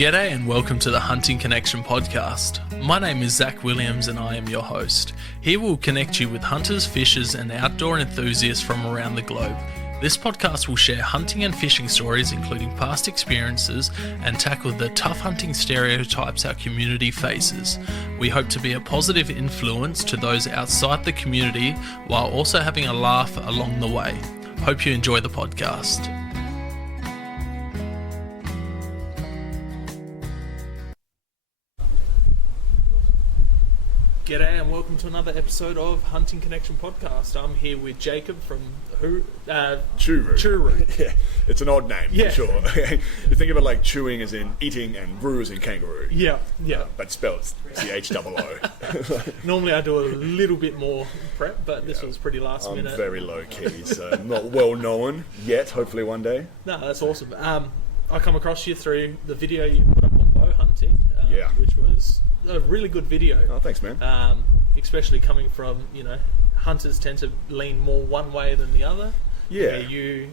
G'day and welcome to the Hunting Connection podcast. My name is Zach Williams and I am your host. Here we'll connect you with hunters, fishers and outdoor enthusiasts from around the globe. This podcast will share hunting and fishing stories including past experiences and tackle the tough hunting stereotypes our community faces. We hope to be a positive influence to those outside the community while also having a laugh along the way. Hope you enjoy the podcast. G'day and welcome to another episode of Hunting Connection podcast. I'm here with Jakob from Choo-roo. Choo-roo. Yeah, it's an odd name for sure. You think of it like chewing as in eating and roo as in kangaroo. Yeah. But spelled C-H-O-O. Normally I do a little bit more prep, but this was pretty last minute. I'm very low key, so not well known yet. Hopefully one day. No, that's awesome. I come across you through the video you put up on bow hunting, which was a really good video. Oh, thanks, man. Especially coming from, hunters tend to lean more one way than the other. Yeah. You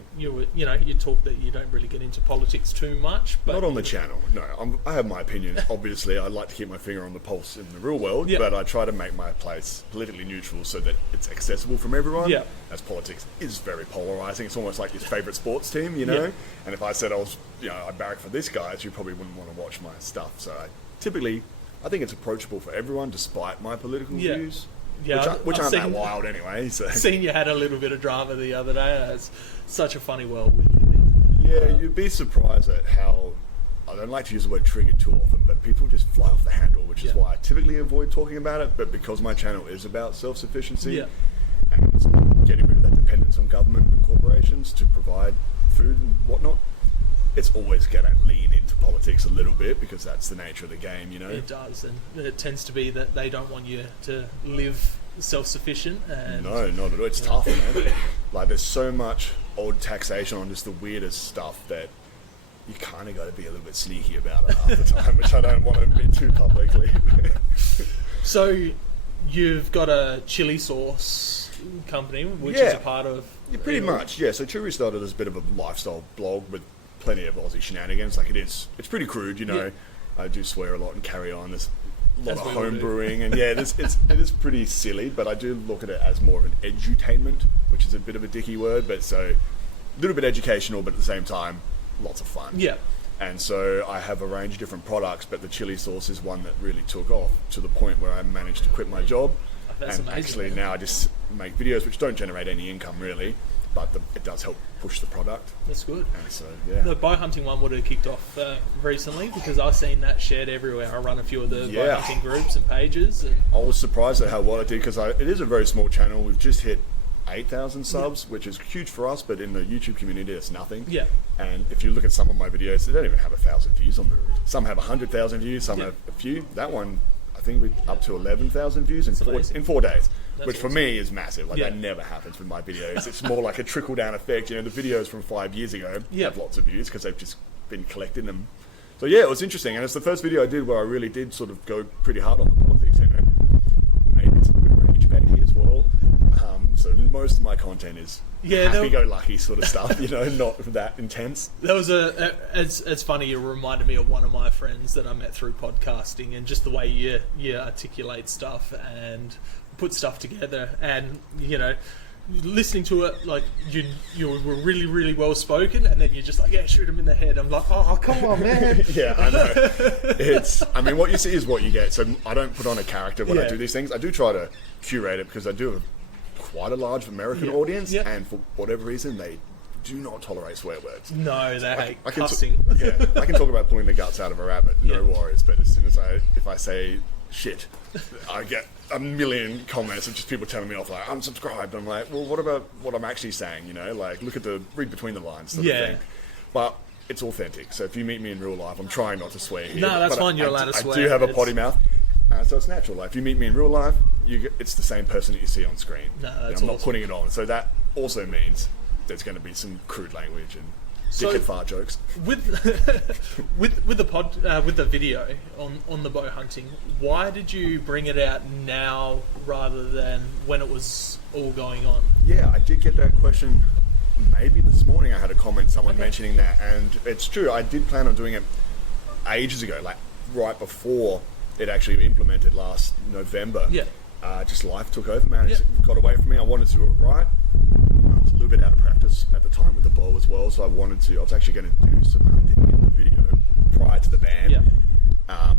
talk that you don't really get into politics too much. But not on the channel. No, I have my opinions. Obviously, I like to keep my finger on the pulse in the real world, but I try to make my place politically neutral so that it's accessible from everyone. Yeah. As politics is very polarizing. It's almost like your favorite sports team, Yeah. And if I said I barrack for this guy, you probably wouldn't want to watch my stuff. So I think it's approachable for everyone, despite my political views. Yeah, which aren't that wild anyway. So. Seen you had a little bit of drama the other day. It's such a funny world we live in. Yeah, you'd be surprised at how, I don't like to use the word triggered too often, but people just fly off the handle, which is why I typically avoid talking about it. But because my channel is about self-sufficiency and getting rid of that dependence on government and corporations to provide food and whatnot, it's always going to lean into politics a little bit because that's the nature of the game, It does, and it tends to be that they don't want you to live self-sufficient. And no, not at all. It's tough, man. Like, there's so much old taxation on just the weirdest stuff that you kind of got to be a little bit sneaky about it half the time, which I don't want to admit too publicly. So, you've got a chili sauce company, which is a part of... Yeah, pretty much, yeah. So Choo-roo started as a bit of a lifestyle blog with plenty of Aussie shenanigans. Like, it's pretty crude, I do swear a lot and carry on. There's a lot of home brewing, and it is pretty silly, but I do look at it as more of an edutainment, which is a bit of a dicky word, but so a little bit educational, but at the same time lots of fun. Yeah. And so I have a range of different products, but the chili sauce is one that really took off to the point where I managed to quit my job. That's amazing. Actually now I just make videos which don't generate any income really, but it does help push the product. That's good. And so, The bow hunting one would have kicked off recently because I've seen that shared everywhere. I run a few of the bow hunting groups and pages. And I was surprised at how well it did because it is a very small channel. We've just hit 8,000 subs, which is huge for us, but in the YouTube community, it's nothing. Yeah. And if you look at some of my videos, they don't even have 1,000 views on them. Some have 100,000 views, some have a few. That one, I think we're up to 11,000 views in 4 days. Which for me is massive. Like that never happens with my videos. It's more like a trickle down effect. The videos from 5 years ago have lots of views because they've just been collecting them. So it was interesting, and it's the first video I did where I really did sort of go pretty hard on the politics in it. Maybe it's a bit of rage bait as well. So most of my content is happy-go-lucky sort of stuff. Not that intense. There was it's funny. You reminded me of one of my friends that I met through podcasting, and just the way you articulate stuff and put stuff together, and listening to it, like you were really, really well spoken, and then you're just like, shoot him in the head. I'm like, oh, come on, man. Yeah, I know. What you see is what you get. So I don't put on a character when I do these things. I do try to curate it because I do have quite a large American audience, and for whatever reason, they do not tolerate swear words. No, they hate cussing. I can talk about pulling the guts out of a rabbit, no worries. But as soon as if I say shit, I get a million comments of just people telling me off like unsubscribed. I'm like, well, what about what I'm actually saying? Like read between the lines sort of thing. But it's authentic. So if you meet me in real life, I'm trying not to swear here. No, that's fine. You're allowed to swear. I do have a potty mouth. So it's natural. Like if you meet me in real life, it's the same person that you see on screen. No, that's I'm not putting it on. So that also means there's going to be some crude language and dickhead fart jokes. With the video on the bow hunting, why did you bring it out now rather than when it was all going on? Yeah, I did get that question. Maybe this morning I had a comment, someone mentioning that, and it's true. I did plan on doing it ages ago, like right before it actually implemented last November. Yeah. Just life took over, man. It just got away from me. I wanted to do it right. I was a little bit out of practice at the time with the bow as well, so I was actually going to do some hunting in the video prior to the ban. Yeah.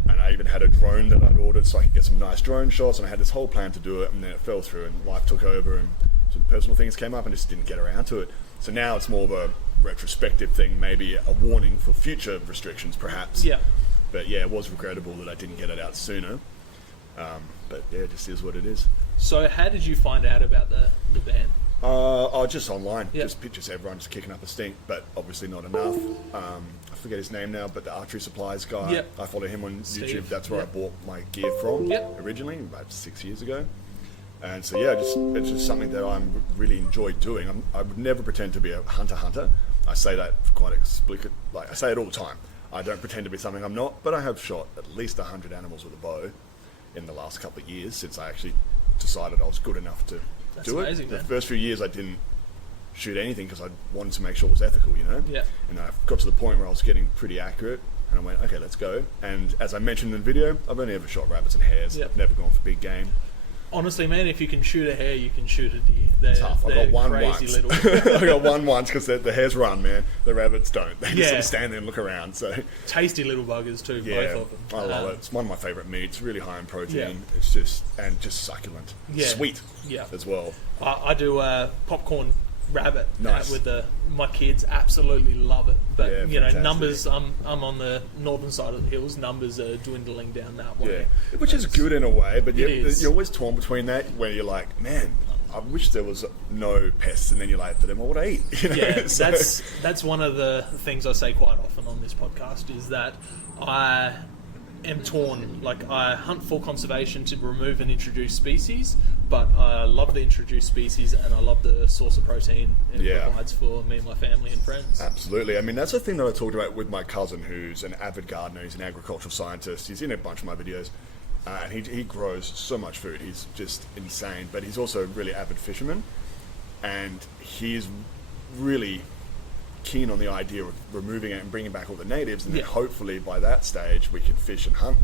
And I even had a drone that I'd ordered so I could get some nice drone shots, and I had this whole plan to do it, and then it fell through and life took over and some personal things came up and just didn't get around to it. So now it's more of a retrospective thing, maybe a warning for future restrictions perhaps. Yeah. But yeah, it was regrettable that I didn't get it out sooner. But yeah, it just is what it is. So how did you find out about the ban? Just online. Yeah. Just pictures of everyone just kicking up a stink, but obviously not enough. I forget his name now, but the archery supplies guy. Yep. I follow him on Steve. YouTube. That's where Yep. I bought my gear from Yep. originally, about 6 years ago. And so yeah, it's just something that I really enjoy doing. I would never pretend to be a hunter. I say that quite explicit. Like I say it all the time. I don't pretend to be something I'm not, but I have shot at least 100 animals with a bow in the last couple of years since I actually decided I was good enough to do amazing, it. man. The first few years I didn't shoot anything because I wanted to make sure it was ethical, you know? Yeah. And I got to the point where I was getting pretty accurate and I went, okay, let's go. And as I mentioned in the video, I've only ever shot rabbits and hares. Yep. I've never gone for big game. Honestly, man, if you can shoot a hare, you can shoot a deer. They're Tough. I got one crazy once. little. I got one once because the hares run, man. The rabbits don't. They just Yeah. sort of stand there and look around. So Tasty little buggers too, yeah, both of them. I love it. It's one of my favourite meats. Really high in protein. Yeah. It's just succulent. Yeah. Sweet. Yeah. As well. I do popcorn rabbit Nice. with my kids. Absolutely love it. But Yeah, you know, fantastic. numbers. I'm on the northern side of the hills. Numbers are dwindling down that way. Yeah, which is good in a way, but is. you're always torn between that, where you're like, man, I wish there was no pests, and then you're like, but then what would I eat? You know? Yeah, So- that's one of the things I say quite often on this podcast is that I am torn. Like, I hunt for conservation to remove and introduce species, but I love the introduced species and I love the source of protein it Yeah. provides for me and my family and friends. Absolutely. I mean, that's the thing that I talked about with my cousin, who's an avid gardener. He's an agricultural scientist. He's in a bunch of my videos. And he grows so much food. He's just insane. But he's also a really avid fisherman. And he's really keen on the idea of removing it and bringing back all the natives. And then Yeah. hopefully by that stage we can fish and hunt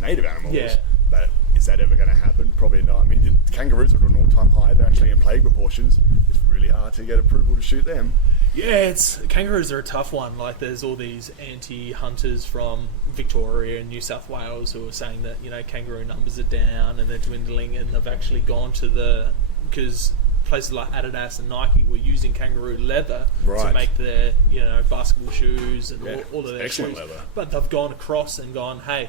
native animals. Yeah. But is that ever going to happen? Probably not. I mean, kangaroos are at an all-time high. They're actually in plague proportions. It's really hard to get approval to shoot them. Yeah, kangaroos are a tough one. Like, there's all these anti-hunters from Victoria and New South Wales who are saying that, you know, kangaroo numbers are down and they're dwindling, and they've actually gone to because places like Adidas and Nike were using kangaroo leather to Right. make their, you know, basketball shoes and Yeah, all of their excellent shoes. leather. But they've gone across and gone, hey,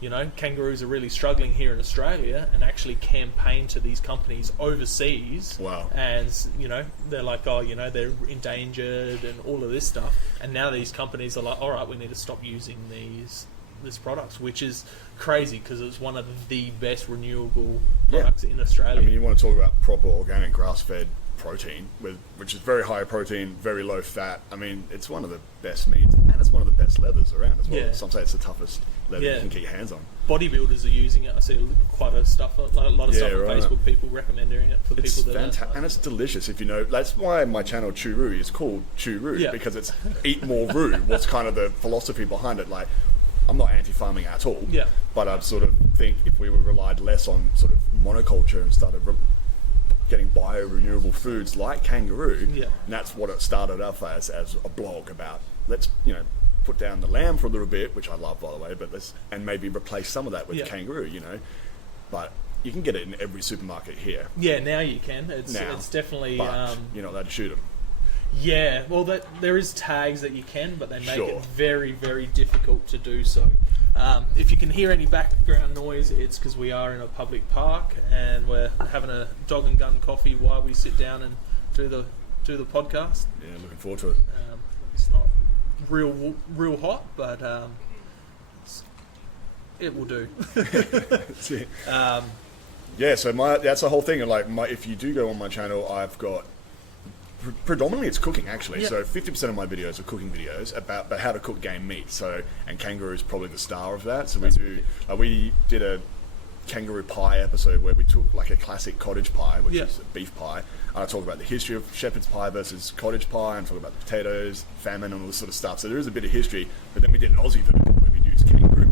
you know, kangaroos are really struggling here in Australia, and actually campaign to these companies overseas. Wow. And, you know, they're like, oh, you know, they're endangered and all of this stuff. And now these companies are like, all right, we need to stop using these products, which is crazy because it's one of the best renewable products in Australia. I mean, you want to talk about proper organic grass-fed protein, which is very high protein, very low fat. I mean, it's one of the best meats, and it's one of the best leathers around as well. Yeah. Some say it's the toughest leather you can get your hands on. Bodybuilders are using it. I see quite a lot of stuff on Facebook. People recommending it for It's people that fantastic, and it's delicious. If you know, that's why my channel Choo-roo is called Choo-roo, because it's eat more roo. What's kind of the philosophy behind it? Like, I'm not anti-farming at all, but I sort of think if we relied less on sort of monoculture and started getting bio-renewable foods like kangaroo, and that's what it started off as a blog about. Let's, you know, put down the lamb for a little bit, which I love, by the way, but and maybe replace some of that with kangaroo, you know. But you can get it in every supermarket here. Yeah, now you can. It's definitely. But you're not allowed to shoot them. Yeah, well, there is tags that you can, but they make Sure. it very, very difficult to do so. If you can hear any background noise, it's because we are in a public park and we're having a dog and gun coffee while we sit down and do the podcast. Yeah, looking forward to it. It's not real hot, but it will do. That's it. Yeah, so that's the whole thing. Like, if you do go on my channel, I've got predominantly it's cooking actually. So 50% of my videos are cooking videos about how to cook game meat. So, and kangaroo is probably the star of that. So we did a kangaroo pie episode where we took like a classic cottage pie, which is a beef pie, and I talk about the history of shepherd's pie versus cottage pie, and talk about the potatoes, famine, and all this sort of stuff. So there is a bit of history. But then we did an Aussie version where we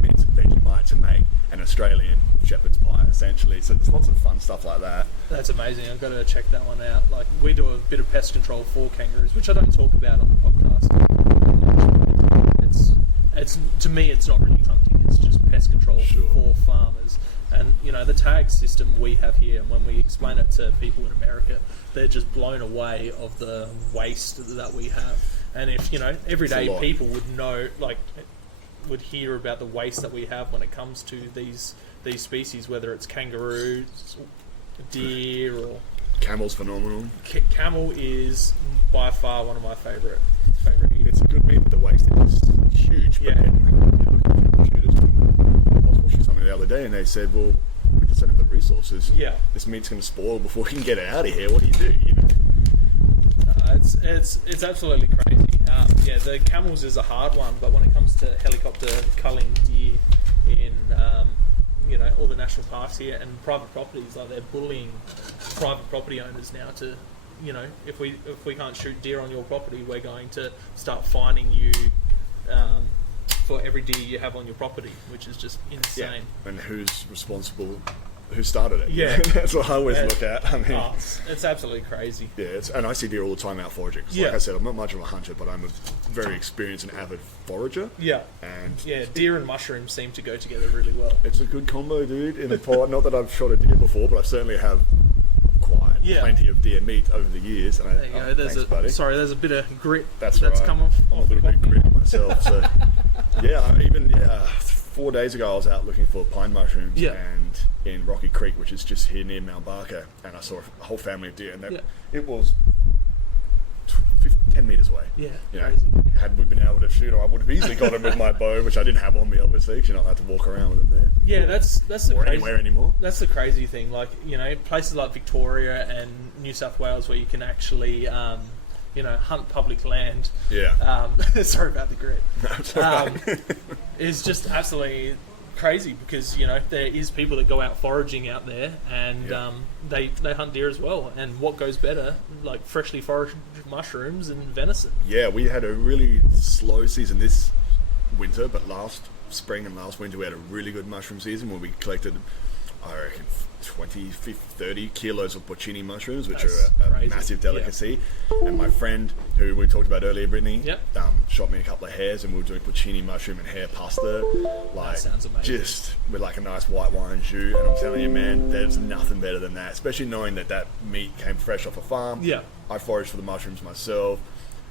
mince Vegemite to make an Australian shepherd's pie, essentially. So there's lots of fun stuff like that. That's amazing. I've got to check that one out. Like, we do a bit of pest control for kangaroos, which I don't talk about on the podcast. It's to me, it's not really hunting. It's just pest control for farmers. And the tag system we have here, and when we explain it to people in America, they're just blown away of the waste that we have. And if everyday people would know, would hear about the waste that we have when it comes to these species, whether it's kangaroos, deer, or camel's phenomenal. Camel is by far one of my favorite. It's a good meat, but the waste is huge. Yeah. I was watching something the other day, and they said, "Well, we just don't have the resources. Yeah, this meat's going to spoil before we can get it out of here. What do you do?" It's absolutely crazy. The camels is a hard one, but when it comes to helicopter culling deer in all the national parks here and private properties, like, they're bullying private property owners now to, if we can't shoot deer on your property, we're going to start fining you for every deer you have on your property, which is just insane. Yeah. And who's responsible? Who started it? Yeah, that's what I always look at. I mean, it's absolutely crazy. Yeah, and I see deer all the time out foraging. Like I said, I'm not much of a hunter, but I'm a very experienced and avid forager. Yeah, and deer and mushrooms seem to go together really well. It's a good combo, dude. In a pot. Not that I've shot a deer before, but I certainly have acquired plenty of deer meat over the years. And there you go. There's buddy. Sorry, there's a bit of grit that's come off. I'm a little bit gritty myself. So even 4 days ago, I was out looking for pine mushrooms and in Rocky Creek, which is just here near Mount Barker, and I saw a whole family of deer, and it was 10 meters away. Yeah, crazy. Had we been able to shoot, I would have easily got them with my bow, which I didn't have on me, obviously, because you're not allowed to walk around with them there. Yeah, that's the or crazy, anywhere anymore. That's the crazy thing. Like, places like Victoria and New South Wales, where you can actually hunt public land. Yeah. Sorry about the grit. No, it's all right. Is just absolutely crazy, because there is people that go out foraging out there, and they hunt deer as well. And what goes better, like freshly foraged mushrooms and venison? Yeah, we had a really slow season this winter, but last spring and last winter we had a really good mushroom season where we collected, I reckon, 20, 50, 30 kilos of porcini mushrooms, which are a massive delicacy. And my friend, who we talked about earlier, Brittany, shot me a couple of hares, and we were doing porcini mushroom and hare pasta. Like, that sounds amazing. Just with like a nice white wine jus. And I'm telling you, man, there's nothing better than that, especially knowing that meat came fresh off a farm. Yeah. I foraged for the mushrooms myself.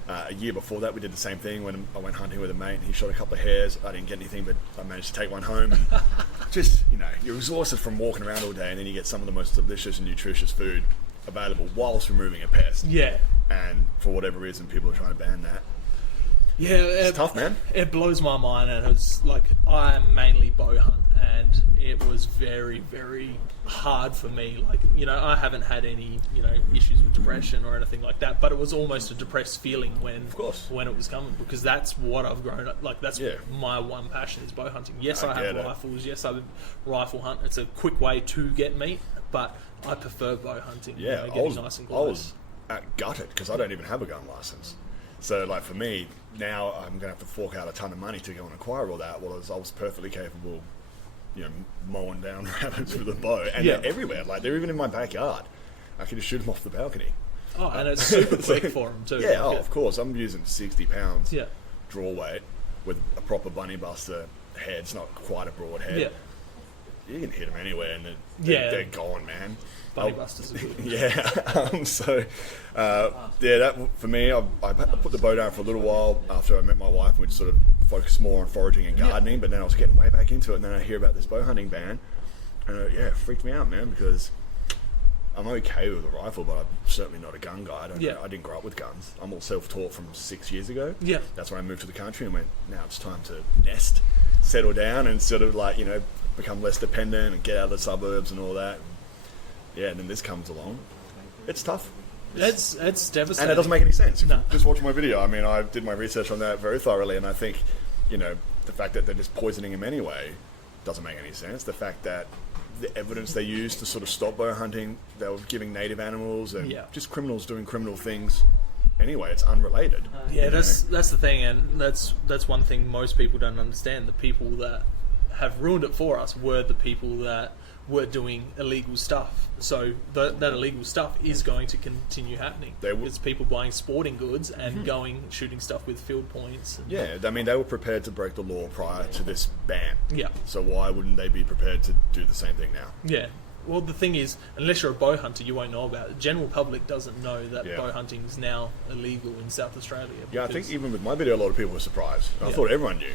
A year before that, we did the same thing when I went hunting with a mate, and he shot a couple of hares. I didn't get anything, but I managed to take one home. And just, you're exhausted from walking around all day, and then you get some of the most delicious and nutritious food available whilst removing a pest. Yeah. And for whatever reason, people are trying to ban that. Yeah. It's tough, man. It blows my mind, and it's like, I mainly bow hunt, and it was very, very hard for me. Like, I haven't had any, issues with depression or anything like that, but it was almost a depressed feeling when it was coming, because that's what I've grown up, like, that's my one passion is bow hunting. Yes, I have rifles. Yes, I rifle hunt. It's a quick way to get meat, but I prefer bow hunting. Yeah, getting nice and close. I was gutted because I don't even have a gun license. So, like, for me, now I'm going to have to fork out a ton of money to go and acquire all that, whereas I was perfectly capable, mowing down rabbits with a bow. And they're everywhere. Like, they're even in my backyard. I can just shoot them off the balcony. Oh, and it's super quick for them, too. Yeah, of course. I'm using 60 pounds draw weight with a proper bunny buster head. It's not quite a broad head. Yeah. You can hit them anywhere, and they're gone, man. Bunny busters are good. That for me, I put the bow down for a little while after I met my wife, and we'd sort of focus more on foraging and gardening, but then I was getting way back into it, and then I hear about this bow hunting ban, and it freaked me out, man, because I'm okay with a rifle, but I'm certainly not a gun guy. I didn't grow up with guns. I'm all self-taught from 6 years ago. Yeah. That's when I moved to the country and went, now it's time to nest, settle down, and sort of like, become less dependent and get out of the suburbs and all that. And then this comes along. It's tough. It's devastating. And it doesn't make any sense. No. Just watch my video. I mean, I did my research on that very thoroughly, and I think, the fact that they're just poisoning him anyway doesn't make any sense. The fact that the evidence they used to sort of stop bow hunting, they were giving native animals and just criminals doing criminal things anyway. It's unrelated. That's the thing, and that's one thing most people don't understand. The people that have ruined it for us were the people that were doing illegal stuff. So that illegal stuff is going to continue happening. It's people buying sporting goods and going shooting stuff with field points. Yeah, I mean, they were prepared to break the law prior to this ban. Yeah. So why wouldn't they be prepared to do the same thing now? Yeah. Well, the thing is, unless you're a bow hunter, you won't know about it. The general public doesn't know that bow hunting is now illegal in South Australia. Yeah, I think even with my video, a lot of people were surprised. I thought everyone knew.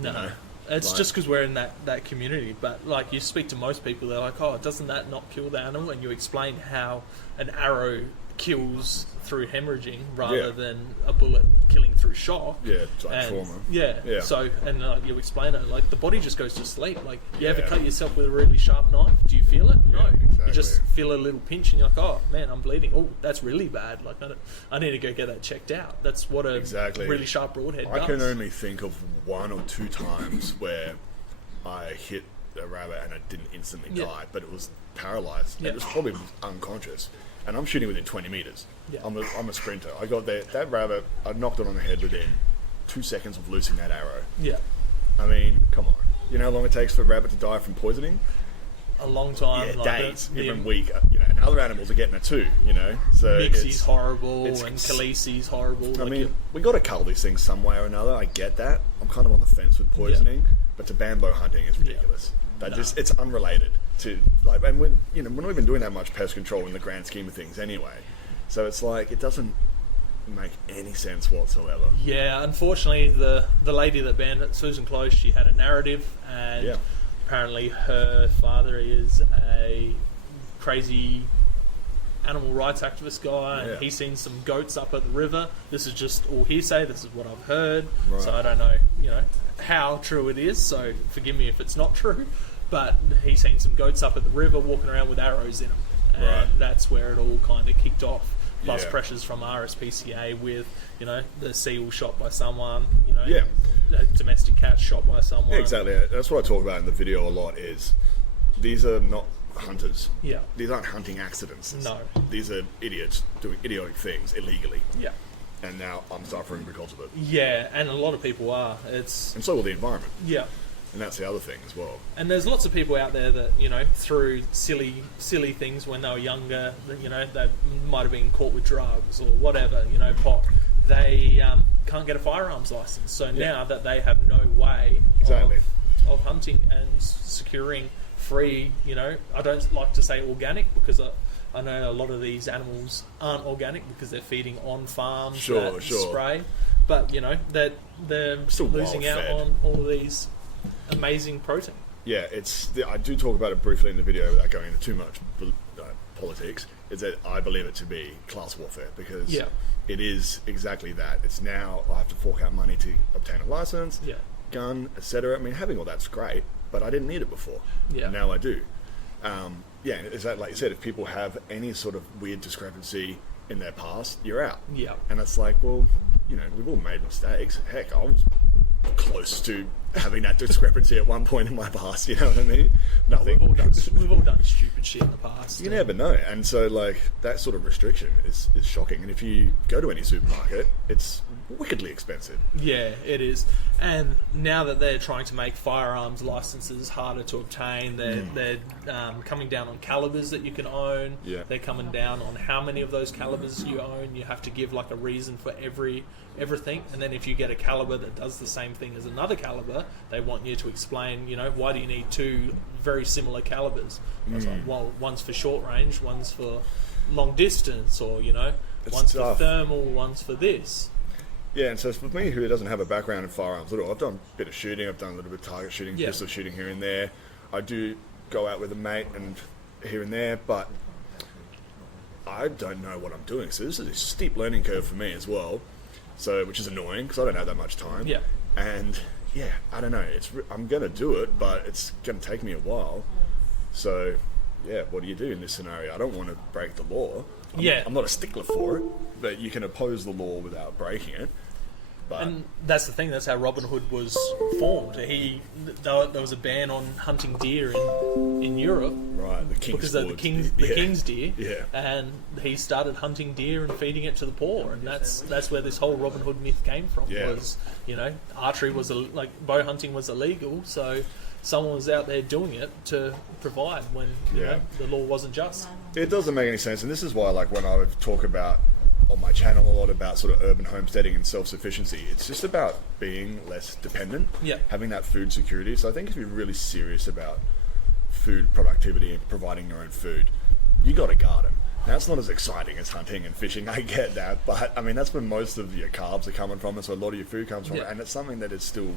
No. You know? It's just because we're in that community. But, like, you speak to most people, they're like, oh, doesn't that not kill the animal? And you explain how an arrow kills through hemorrhaging rather than a bullet killing through shock. Yeah, it's like trauma. Yeah. So, and you explain it, like, the body just goes to sleep. Like, you ever cut yourself with a really sharp knife? Do you feel it? No. Exactly. You just feel a little pinch and you're like, oh, man, I'm bleeding. Oh, that's really bad. Like, I need to go get that checked out. That's what a really sharp broadhead does. I can only think of 1 or 2 times where I hit a rabbit and it didn't instantly die, but it was paralyzed. It was probably unconscious. And I'm shooting within 20 meters. Yeah. I'm a sprinter. I got there. That rabbit, I knocked it on the head within 2 seconds of loosing that arrow. Yeah. I mean, come on. You know how long it takes for a rabbit to die from poisoning? A long time. Yeah, like days, even week. You know, and other animals are getting it too. You know, so Mixie's horrible and Khaleesi's horrible. I mean, we got to cull these things some way or another. I get that. I'm kind of on the fence with poisoning, but to ban bow hunting is ridiculous. It's unrelated to, like, and we're not even doing that much pest control in the grand scheme of things anyway. So it's like, it doesn't make any sense whatsoever. Yeah, unfortunately, the lady that banned it, Susan Close, she had a narrative, and apparently her father is a crazy animal rights activist guy, and he's seen some goats up at the river. This is just all hearsay. This is what I've heard. Right. So I don't know, how true it is. So forgive me if it's not true. But he's seen some goats up at the river walking around with arrows in them. And that's where it all kind of kicked off. Plus pressures from RSPCA with, the seal shot by someone, domestic cat shot by someone. Yeah, exactly. That's what I talk about in the video a lot is these are not hunters. Yeah. These aren't hunting accidents. No. These are idiots doing idiotic things illegally. Yeah. And now I'm suffering because of it. Yeah, and a lot of people are. And so will the environment. Yeah. And that's the other thing as well. And there's lots of people out there that, through silly things when they were younger, that, they might have been caught with drugs or whatever, pot. They can't get a firearms license. So now that they have no way of hunting and securing free, I don't like to say organic because I know a lot of these animals aren't organic because they're feeding on farms spray. But, that they're still losing out on all of these amazing protein. Yeah, I do talk about it briefly in the video without going into too much politics. Is that I believe it to be class warfare because it is exactly that. It's now I have to fork out money to obtain a license, gun, etc. I mean, having all that's great, but I didn't need it before. Yeah. And now I do. Is that like you said? If people have any sort of weird discrepancy in their past, you're out. Yeah. And it's like, well, we've all made mistakes. Heck, I was close to having that discrepancy at one point in my past, you know what I mean? Nothing. We've all done stupid shit in the past. You never know. And so, like, that sort of restriction is shocking. And if you go to any supermarket, it's wickedly expensive. Yeah, it is. And now that they're trying to make firearms licenses harder to obtain, they're coming down on calibers that you can own. Yeah. They're coming down on how many of those calibers you own. You have to give, like, a reason for everything. And then if you get a caliber that does the same thing as another caliber, they want you to explain, why do you need 2 very similar calibers? It's like, well, one's for short range, one's for long distance, or, one's for thermal, one's for this. Yeah, and so for me, who doesn't have a background in firearms at all, I've done a bit of shooting, I've done a little bit of target shooting, pistol shooting here and there. I do go out with a mate and here and there, but I don't know what I'm doing. So this is a steep learning curve for me as well. So, which is annoying because I don't have that much time. Yeah. And I don't know. I'm gonna do it, but it's gonna take me a while. So, what do you do in this scenario? I don't want to break the law. I'm not a stickler for it, but you can oppose the law without breaking it. And that's the thing. That's how Robin Hood was formed. There was a ban on hunting deer in Europe, right? The king's because of the king's deer. Yeah. And he started hunting deer and feeding it to the poor, and that's where this whole Robin Hood myth came from. Yeah. Was archery was bow hunting was illegal, so someone was out there doing it to provide when the law wasn't just. It doesn't make any sense, and this is why, like, when I would talk about on my channel a lot about sort of urban homesteading and self-sufficiency, it's just about being less dependent, having that food security. So I think if you're really serious about food productivity and providing your own food, you got a garden. Now, it's not as exciting as hunting and fishing, I get that, but I mean, that's where most of your carbs are coming from, and so a lot of your food comes from, and it's something that is still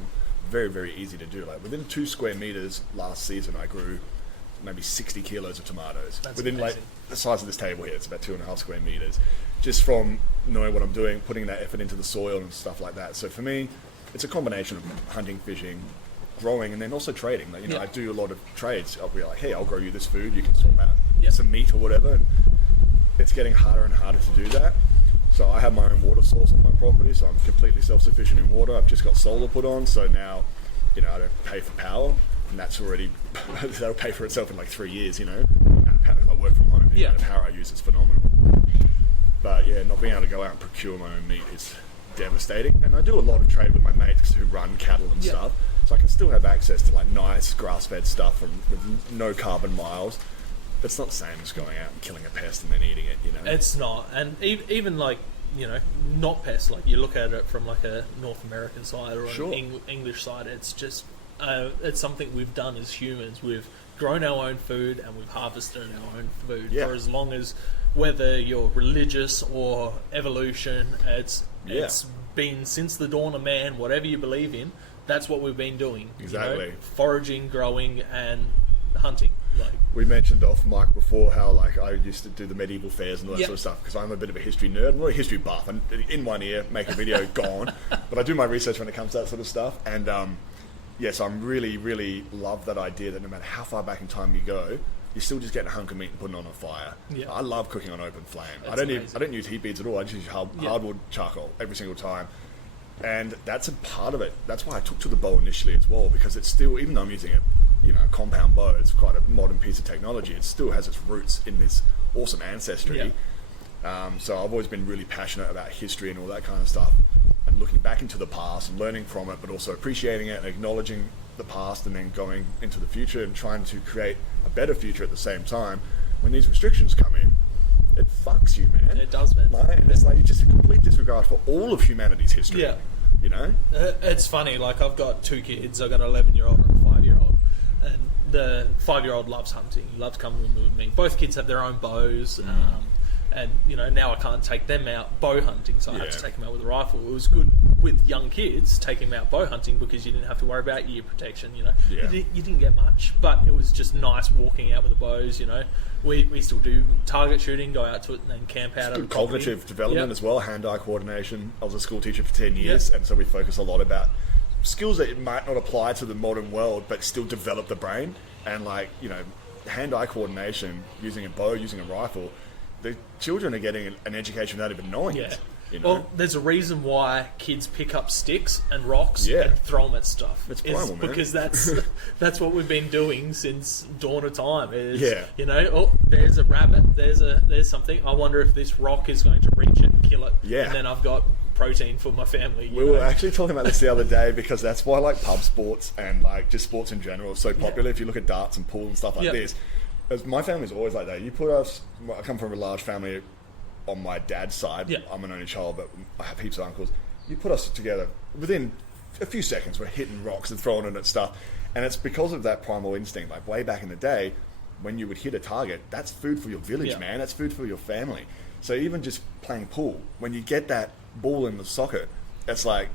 very, very easy to do. Like, within 2 square meters last season, I grew maybe 60 kilos of tomatoes. That's within amazing. Like the size of this table here, it's about 2.5 square meters, just from knowing what I'm doing, putting that effort into the soil and stuff like that. So for me, it's a combination of hunting, fishing, growing, and then also trading. Like, I do a lot of trades. I'll be like, hey, I'll grow you this food, you can swap out some meat or whatever. And it's getting harder and harder to do that. So I have my own water source on my property, so I'm completely self-sufficient in water. I've just got solar put on, so now, I don't pay for power, and that's already, that'll pay for itself in like 3 years, The amount of power, I work from home, the amount of power I use is phenomenal. But not being able to go out and procure my own meat is devastating. And I do a lot of trade with my mates who run cattle and stuff, so I can still have access to like nice grass-fed stuff with no carbon miles. But it's not the same as going out and killing a pest and then eating it, It's not. And even like, not pests, like you look at it from like a North American side or an English side, it's just, it's something we've done as humans. We've grown our own food and we've harvested our own food for as long as, whether you're religious or evolution, it's been since the dawn of man, whatever you believe in, that's what we've been doing. Exactly. Foraging, growing, and hunting. We mentioned off mic before how like I used to do the medieval fairs and all that sort of stuff, because I'm a bit of a history nerd. I'm not a history buff, and in one ear make a video gone, but I do my research when it comes to that sort of stuff. And so I'm really love that idea that no matter how far back in time you go, you're still just getting a hunk of meat and putting it on a fire. I love cooking on open flame. I don't use heat beads at all. I just use hardwood charcoal every single time. And that's a part of it. That's why I took to the bow initially as well, because it's still, even though I'm using a compound bow, it's quite a modern piece of technology, it still has its roots in this awesome ancestry. So I've always been really passionate about history and all that kind of stuff, and looking back into the past and learning from it, but also appreciating it and acknowledging the past, and then going into the future and trying to create a better future at the same time. When these restrictions come in, it fucks you, man. It does, man. And it's like just a complete disregard for all of humanity's history. It's funny, like I've got 2 kids. I've got an 11-year-old and a 5-year-old, and the 5-year-old loves hunting. He loves coming with me. Both kids have their own bows, and now I can't take them out bow hunting, so I have to take them out with a rifle. It was good with young kids taking them out bow hunting because you didn't have to worry about ear protection. You didn't get much, but it was just nice walking out with the bows. We still do target shooting, go out to it, and then camp out. Good cognitive development as well, hand-eye coordination. I was a school teacher for 10 years, and so we focus a lot about skills that might not apply to the modern world, but still develop the brain. And hand-eye coordination, using a bow, using a rifle, the children are getting an education without even knowing it. Well, there's a reason why kids pick up sticks and rocks and throw them at stuff. It's primal, man. Because that's what we've been doing since dawn of time. There's a rabbit, there's something. I wonder if this rock is going to reach it and kill it. And then I've got protein for my family. We were actually talking about this the other day, because that's why like pub sports and like just sports in general is so popular. If you look at darts and pool and stuff like this, as my family's always like that. You put us, I come from a large family on my dad's side. I'm an only child, but I have heaps of uncles. You put us together, within a few seconds we're hitting rocks and throwing it at stuff, and it's because of that primal instinct. Like way back in the day, when you would hit a target, that's food for your village, man. That's food for your family. So even just playing pool, when you get that ball in the socket, it's like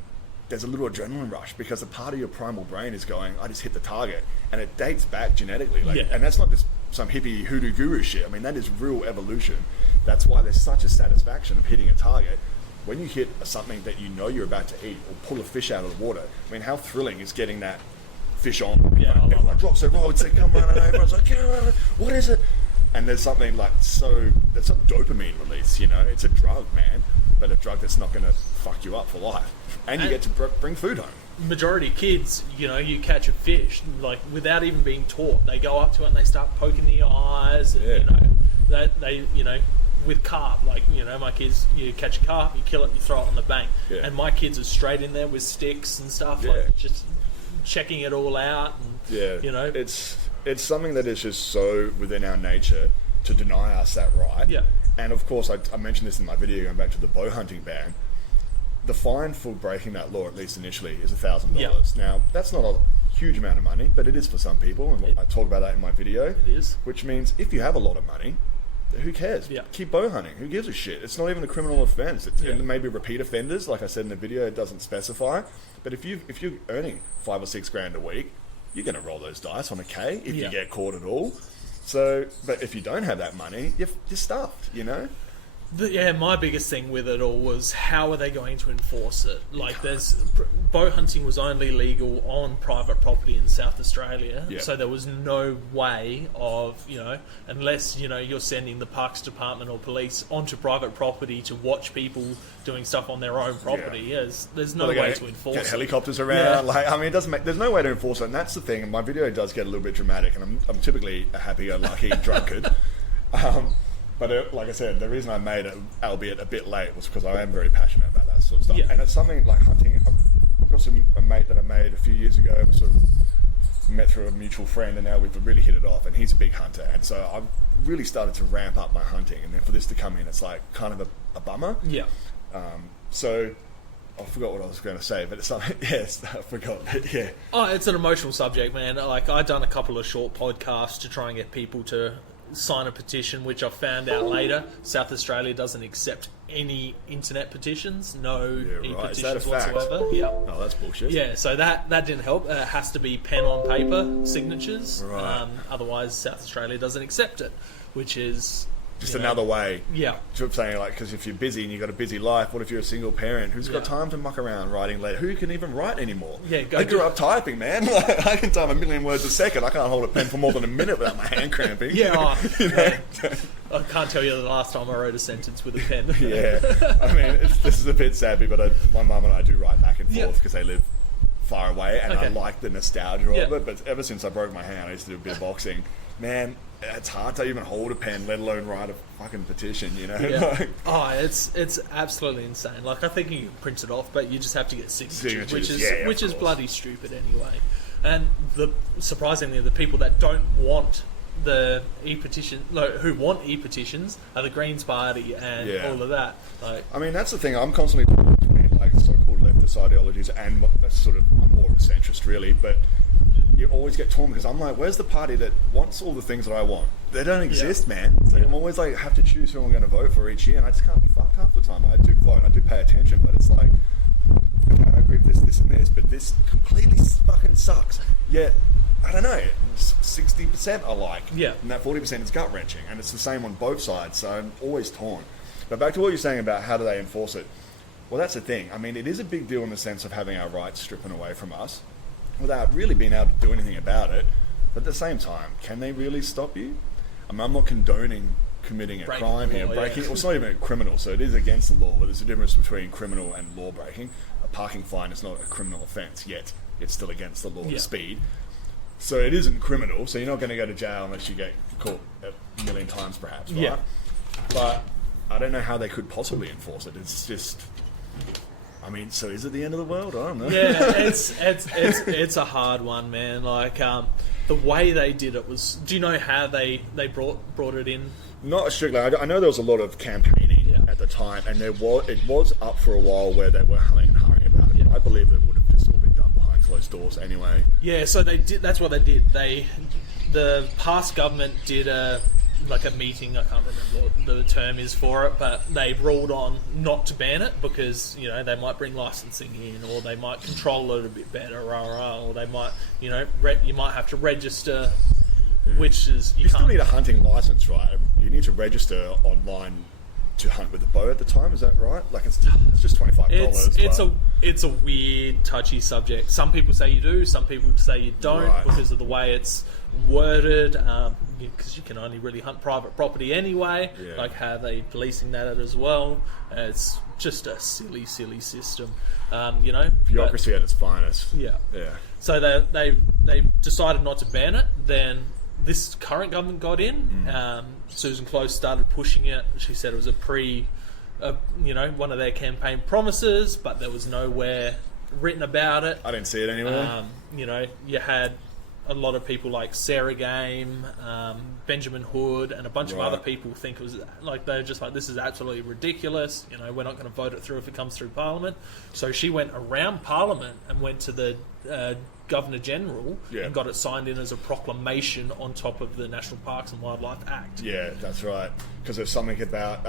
there's a little adrenaline rush, because a part of your primal brain is going, I just hit the target, and it dates back genetically. And that's not just some hippie hoodoo guru shit. I mean, that is real evolution. That's why there's such a satisfaction of hitting a target. When you hit something that you know you're about to eat, or pull a fish out of the water, I mean, how thrilling is getting that fish on? Everyone drops their rods, they come running over, I was like, what is it? And there's something like, that's a dopamine release, it's a drug, man, but a drug that's not going to fuck you up for life. And you get to bring food home. Majority kids, you catch a fish, like, without even being taught. They go up to it and they start poking the eyes. And, they with carp, like, my kids, you catch a carp, you kill it, you throw it on the bank. Yeah. And my kids are straight in there with sticks and stuff, like, just checking it all out. And, It's something that is just so within our nature to deny us that right. Yeah. And of course, I mentioned this in my video going back to the bow hunting ban. The fine for breaking that law, at least initially, is $1,000. Yeah. Now, that's not a huge amount of money, but it is for some people, and I talk about that in my video. It is. Which means if you have a lot of money, who cares? Yeah. Keep bow hunting. Who gives a shit? It's not even a criminal offence. It may be repeat offenders, like I said in the video, it doesn't specify. But if you're earning $5 or $6 grand a week, you're going to roll those dice on a K if you get caught at all. So, but if you don't have that money, you're stuffed, My biggest thing with it all was, how are they going to enforce it? Like, bow hunting was only legal on private property in South Australia, so there was no way of, unless, you're sending the Parks Department or police onto private property to watch people doing stuff on their own property. There's no way to enforce it. Get helicopters around. It doesn't make. There's no way to enforce it, and that's the thing. And my video does get a little bit dramatic, and I'm typically a happy-go-lucky drunkard. But like I said, the reason I made it, albeit a bit late, was because I am very passionate about that sort of stuff. And it's something like hunting. I've got a mate that I made a few years ago. We sort of met through a mutual friend, and now we've really hit it off. And he's a big hunter, and so I've really started to ramp up my hunting. And then for this to come in, it's like kind of a bummer. Yeah. So I forgot what I was going to say, but it's something. Yes, I forgot. Yeah. Oh, it's an emotional subject, man. Like, I've done a couple of short podcasts to try and get people to sign a petition, which I found out later, South Australia doesn't accept any internet petitions, e-petitions whatsoever. Yeah. Oh, that's bullshit. Yeah, so that didn't help. It has to be pen on paper signatures. Right. Otherwise, South Australia doesn't accept it, which is just another way. Yeah. Saying, like, because if you're busy and you've got a busy life, what if you're a single parent who's got time to muck around writing letters? Who can even write anymore? Yeah, I grew up typing, man. Like, I can type 1 million words a second. I can't hold a pen for more than a minute without my hand cramping. Yeah. I can't tell you the last time I wrote a sentence with a pen. I mean, this is a bit sad, but my mum and I do write back and forth because they live far away, and I like the nostalgia of it. But ever since I broke my hand, I used to do a bit of boxing. Man, it's hard to even hold a pen, let alone write a fucking petition, Yeah. It's absolutely insane. Like, I think you can print it off, but you just have to get signatures, which is bloody stupid anyway. And surprisingly, the people that don't want the e-petition, who want e-petitions, are the Greens Party and all of that. Like, I mean, that's the thing. I'm constantly talking between, like, so-called leftist ideologies and sort of more of a centrist, really, but you always get torn because I'm like, where's the party that wants all the things that I want? They don't exist, man. It's like, I'm always like, have to choose who I'm going to vote for each year, and I just can't be fucked half the time. I do vote, I do pay attention, but it's like, okay, I agree with this, and this, but this completely fucking sucks. Yet, I don't know, 60% I like, and that 40% is gut wrenching, and it's the same on both sides. So I'm always torn. But back to what you're saying about how do they enforce it? Well, that's the thing. I mean, it is a big deal in the sense of having our rights stripped away from us without really being able to do anything about it. But at the same time, can they really stop you? I mean, I'm not condoning committing a crime here. Well, it's not even a criminal, so it is against the law, but there's a difference between criminal and law breaking. A parking fine is not a criminal offence, yet it's still against the law of speed. So it isn't criminal, so you're not going to go to jail unless you get caught 1 million times, perhaps, right? But I don't know how they could possibly enforce it. It's just... I mean, so is it the end of the world? I don't know. Yeah, it's a hard one, man. Like, the way they did it was... Do you know how they brought it in? Not strictly. I know there was a lot of campaigning at the time, and it was up for a while where they were humming and hawing about it. But I believe it would have just all been done behind closed doors anyway. Yeah, so they did. That's what they did. The past government did a meeting, I can't remember what the term is for it, but they ruled on not to ban it because, they might bring licensing in, or they might control it a bit better, or they might, you might have to register, which is... You still need a hunting license, right? You need to register online to hunt with a bow at the time. Is that right? Like it's just $25. It's a weird, touchy subject. Some people say you do. Some people say you don't because of the way it's worded. Because you can only really hunt private property anyway. Yeah. Like how they policing that as well. It's just a silly system. Bureaucracy at its finest. Yeah. So they decided not to ban it. Then this current government got in. Susan Close started pushing it. She said it was one of their campaign promises, but there was nowhere written about it. I didn't see it anywhere. You had a lot of people like Sarah Game, Benjamin Hood, and a bunch of other people think it was like they're just like, this is absolutely ridiculous. We're not going to vote it through if it comes through Parliament. So she went around Parliament and went to the Governor General and got it signed in as a proclamation on top of the National Parks and Wildlife Act. Yeah, that's right. Because there's something about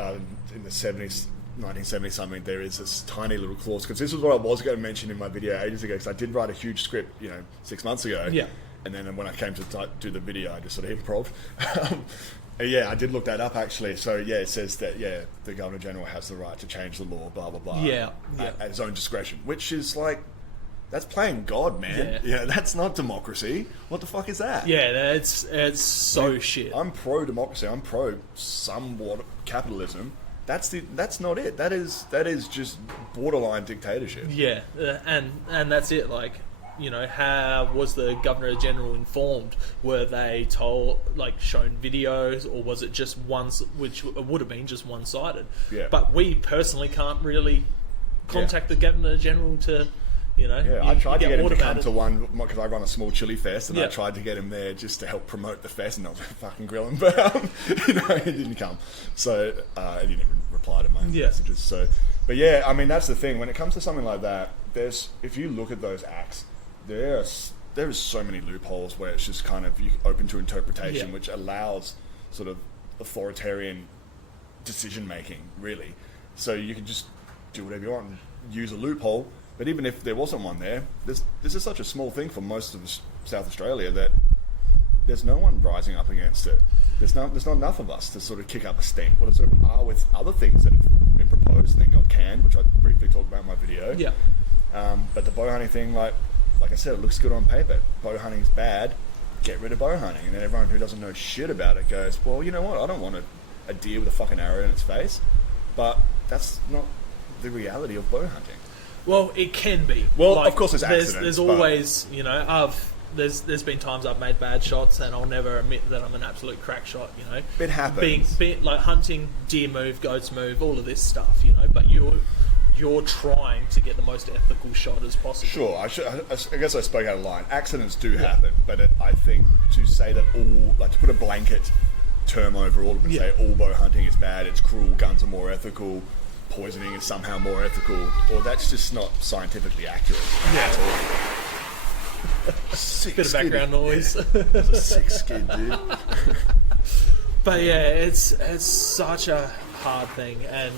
in the 70s. 1970 something, there is this tiny little clause, because this is what I was going to mention in my video ages ago, because I did write a huge script 6 months ago, and then when I came to do the video I just sort of improv. I did look that up actually. So it says that the Governor General has the right to change the law, blah blah blah, at his own discretion, which is like, that's playing God, man. Yeah, that's not democracy. What the fuck is that? Yeah, it's so shit. I'm pro democracy. I'm pro somewhat capitalism. That's not it. That is just borderline dictatorship. Yeah, and that's it. Like, how was the Governor General informed? Were they told, like, shown videos, or was it just which would have been just one-sided? Yeah. But we personally can't really contact the Governor General to. I tried to get him to come to one because I run a small chili fest, and I tried to get him there just to help promote the fest and not fucking grill him, but he didn't come. So he didn't even reply to my messages. So, but that's the thing. When it comes to something like that, if you look at those acts, there is so many loopholes where it's just kind of open to interpretation, which allows sort of authoritarian decision making, really. So you can just do whatever you want and use a loophole. But even if there wasn't one there, this is such a small thing for most of South Australia that there's no one rising up against it. There's not enough of us to sort of kick up a stink. What it are with other things that have been proposed and then got canned, which I briefly talked about in my video. Yeah. But the bow hunting thing, like I said, it looks good on paper. Bow hunting's bad. Get rid of bow hunting. And then everyone who doesn't know shit about it goes, well, you know what? I don't want a deer with a fucking arrow in its face. But that's not the reality of bow hunting. Well, it can be. Well, of course there's accidents. There's always, there's been times I've made bad shots, and I'll never admit that I'm an absolute crack shot, It happens. Being like hunting, deer move, goats move, all of this stuff, but you're trying to get the most ethical shot as possible. Sure, I guess I spoke out of line. Accidents do happen, but I think to say that to put a blanket term over all of it, and say all bow hunting is bad, it's cruel, guns are more ethical, poisoning is somehow more ethical, or that's just not scientifically accurate at all. Bit of background noise. That's a sick skid, dude. But it's such a hard thing, and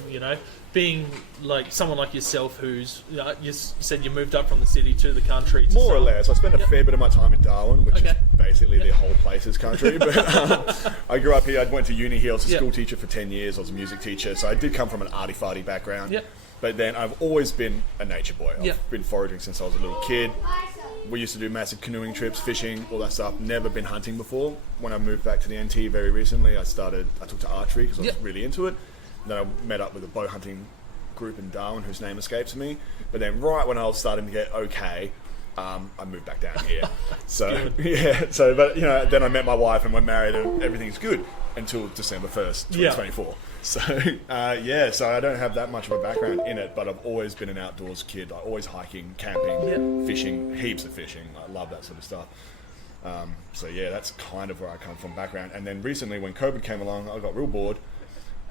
being like someone like yourself who's you said you moved up from the city to the country to more or less. I spent a fair bit of my time in Darwin, which is basically the whole place's country, but I grew up here. I went to uni here. I was a school teacher for 10 years. I was a music teacher, so I did come from an arty-farty background. But then I've always been a nature boy. I've been foraging since I was a little kid. We used to do massive canoeing trips, fishing, all that stuff. Never been hunting before. When I moved back to the NT very recently, I took to archery because I was really into it. Then I met up with a bow hunting group in Darwin whose name escapes me. But then right when I was starting to get okay, I moved back down here. So then I met my wife and we're married and everything's good until December 1st, 2024. So so I don't have that much of a background in it, but I've always been an outdoors kid. Like always hiking, camping, fishing, heaps of fishing. I love that sort of stuff. That's kind of where I come from background. And then recently when COVID came along, I got real bored.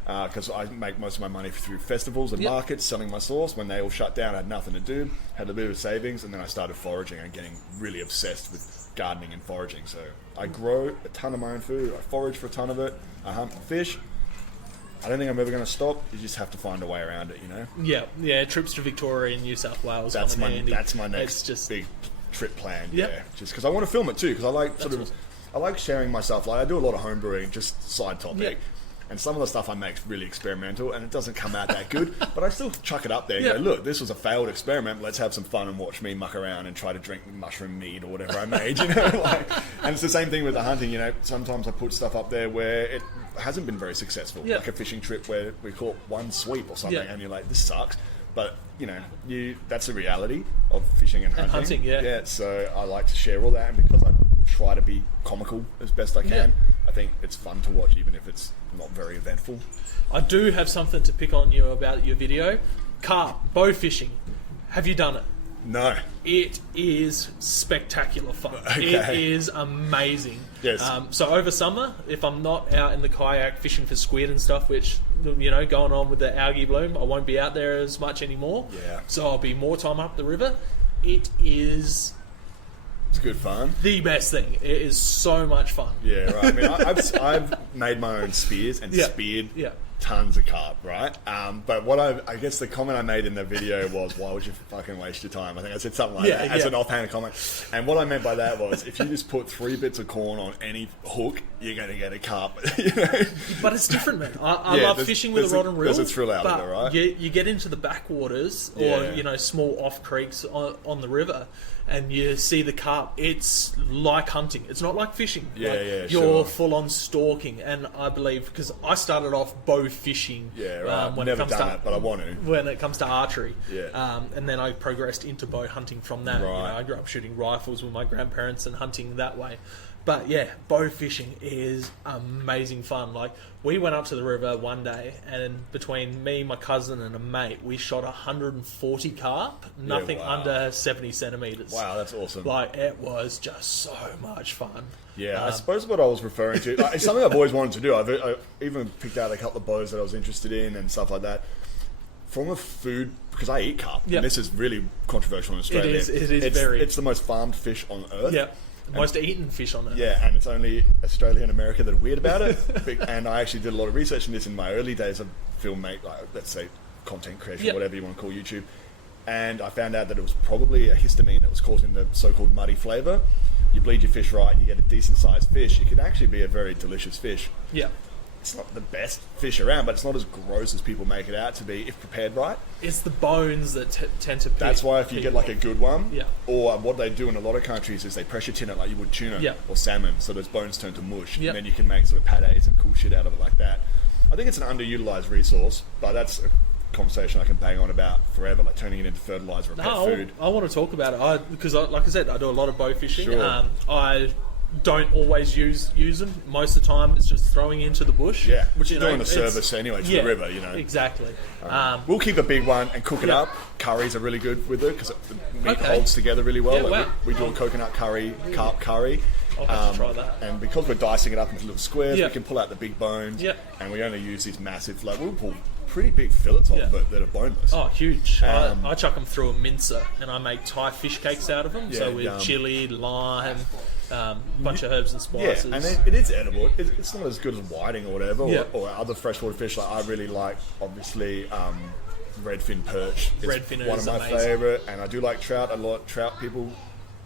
Because I make most of my money through festivals and markets, selling my sauce. When they all shut down, I had nothing to do, had a bit of savings, and then I started foraging and getting really obsessed with gardening and foraging. So I grow a ton of my own food, I forage for a ton of it, I hunt and fish. I don't think I'm ever going to stop. You just have to find a way around it, Yeah, trips to Victoria and New South Wales. That's my next big trip plan. Yeah, just because I want to film it too. Because I like I like sharing myself. Like I do a lot of home brewing, just side topic. And some of the stuff I make is really experimental, and it doesn't come out that good. But I still chuck it up there and go, look, this was a failed experiment. Let's have some fun and watch me muck around and try to drink mushroom mead or whatever I made. You know, like, and it's the same thing with the hunting. You know, sometimes I put stuff up there where it hasn't been very successful, like a fishing trip where we caught one sweep or something, and you're like, this sucks. But you know, that's the reality of fishing and hunting. So I like to share all that, and because I try to be comical as best I can, I think it's fun to watch, even if it's not very eventful. I do have something to pick on you about your video. Carp, bow fishing. Have you done it? No. It is spectacular fun. Okay. It is amazing. Yes. So over summer, if I'm not out in the kayak fishing for squid and stuff, which, you know, going on with the algae bloom, I won't be out there as much anymore. Yeah. So I'll be more time up the river. It is... It's good fun. The best thing. It is so much fun. Yeah, right. I mean, I've made my own spears and speared tons of carp, right? But what I guess the comment I made in the video was, why would you fucking waste your time? I think I said something like that as an offhand comment. And what I meant by that was, if you just put 3 bits of corn on any hook, you're going to get a carp. You know? But it's different, man. I love fishing with a rod and reel. There's a thrill out of it, right? You get into the backwaters or, you know, small off creeks on the river, and you see the carp. It's like hunting. It's not like fishing. You're full on stalking. And I believe, because I started off bow fishing. I've never done it, but I want to. When it comes to archery. And then I progressed into bow hunting from that. Right. You know, I grew up shooting rifles with my grandparents and hunting that way. But yeah, bow fishing is amazing fun. Like, we went up to the river one day, and between me, my cousin, and a mate, we shot 140 carp, nothing under 70 centimeters. Wow, that's awesome. Like, it was just so much fun. Yeah, I suppose what I was referring to, it's something I've always wanted to do. I even picked out a couple of bows that I was interested in and stuff like that. From a food, because I eat carp, and this is really controversial in Australia. It's the most farmed fish on earth. Yeah. Most eaten fish on earth. Yeah, and it's only Australia and America that are weird about it. And I actually did a lot of research in this in my early days of filmmaking, like, let's say content creation, whatever you want to call YouTube. And I found out that it was probably a histamine that was causing the so-called muddy flavour. You bleed your fish right, you get a decent sized fish. It can actually be a very delicious fish. Yeah. It's not the best fish around, but it's not as gross as people make it out to be if prepared right. It's the bones that tend to... That's why if you get like a good one, yeah. or what they do in a lot of countries is they pressure tin it like you would tuna or salmon, so those bones turn to mush, and then you can make sort of pâtés and cool shit out of it like that. I think it's an underutilized resource, but that's a conversation I can bang on about forever, like turning it into fertilizer or pet food. I want to talk about it because, like I said, I do a lot of bow fishing. Sure. I don't always use them. Most of the time, it's just throwing into the bush. Yeah, which is doing a service anyway to the river, you know. Exactly. We'll keep a big one and cook it up. Curries are really good with it because the meat holds together really well. Like we do a coconut curry, carp curry. I'll have to try that. And because we're dicing it up into little squares, we can pull out the big bones. Yep. And we only use these massive, like we'll pull pretty big fillets off of it that are boneless. Oh, huge. I chuck them through a mincer and I make Thai fish cakes out of them. So with chili, lime, bunch of herbs and spices. Yeah, and it is edible. It's not as good as whiting or whatever, or other freshwater fish. Like I really like, obviously, redfin perch. It's one of my favourite, and I do like trout a lot. Trout people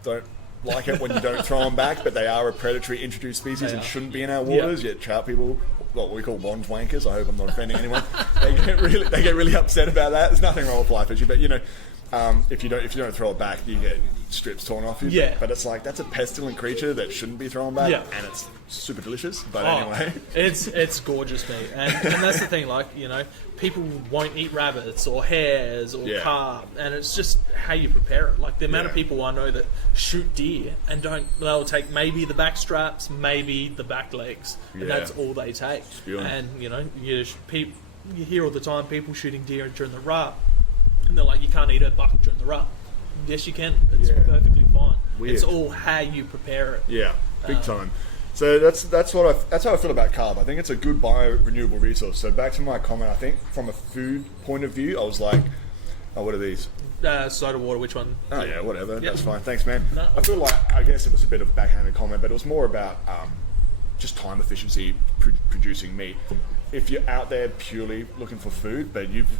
don't like it when you don't throw them back, but they are a predatory introduced species and shouldn't be in our waters. Yet trout people, what we call wand wankers. I hope I'm not offending anyone. They get really upset about that. There's nothing wrong with fly fishing, but you know. If you don't throw it back, you get strips torn off you. Yeah. But it's like that's a pestilent creature that shouldn't be thrown back, and it's super delicious. But anyway, it's gorgeous meat, and that's the thing. Like, you know, people won't eat rabbits or hares or carp, and it's just how you prepare it. Like the amount of people I know that shoot deer and they'll take maybe the back straps, maybe the back legs, and that's all they take. And you know, you hear all the time people shooting deer during the rut. And they're like, you can't eat a buck during the rut. Yes, you can. It's perfectly fine. Weird. It's all how you prepare it. Yeah, big time. So that's how I feel about carp. I think it's a good bio-renewable resource. So back to my comment, I think from a food point of view, I was like, oh, what are these? Soda water, which one? Oh yeah, whatever. That's fine. Thanks, man. No. I feel like, I guess it was a bit of a backhanded comment, but it was more about just time efficiency producing meat. If you're out there purely looking for food, but you've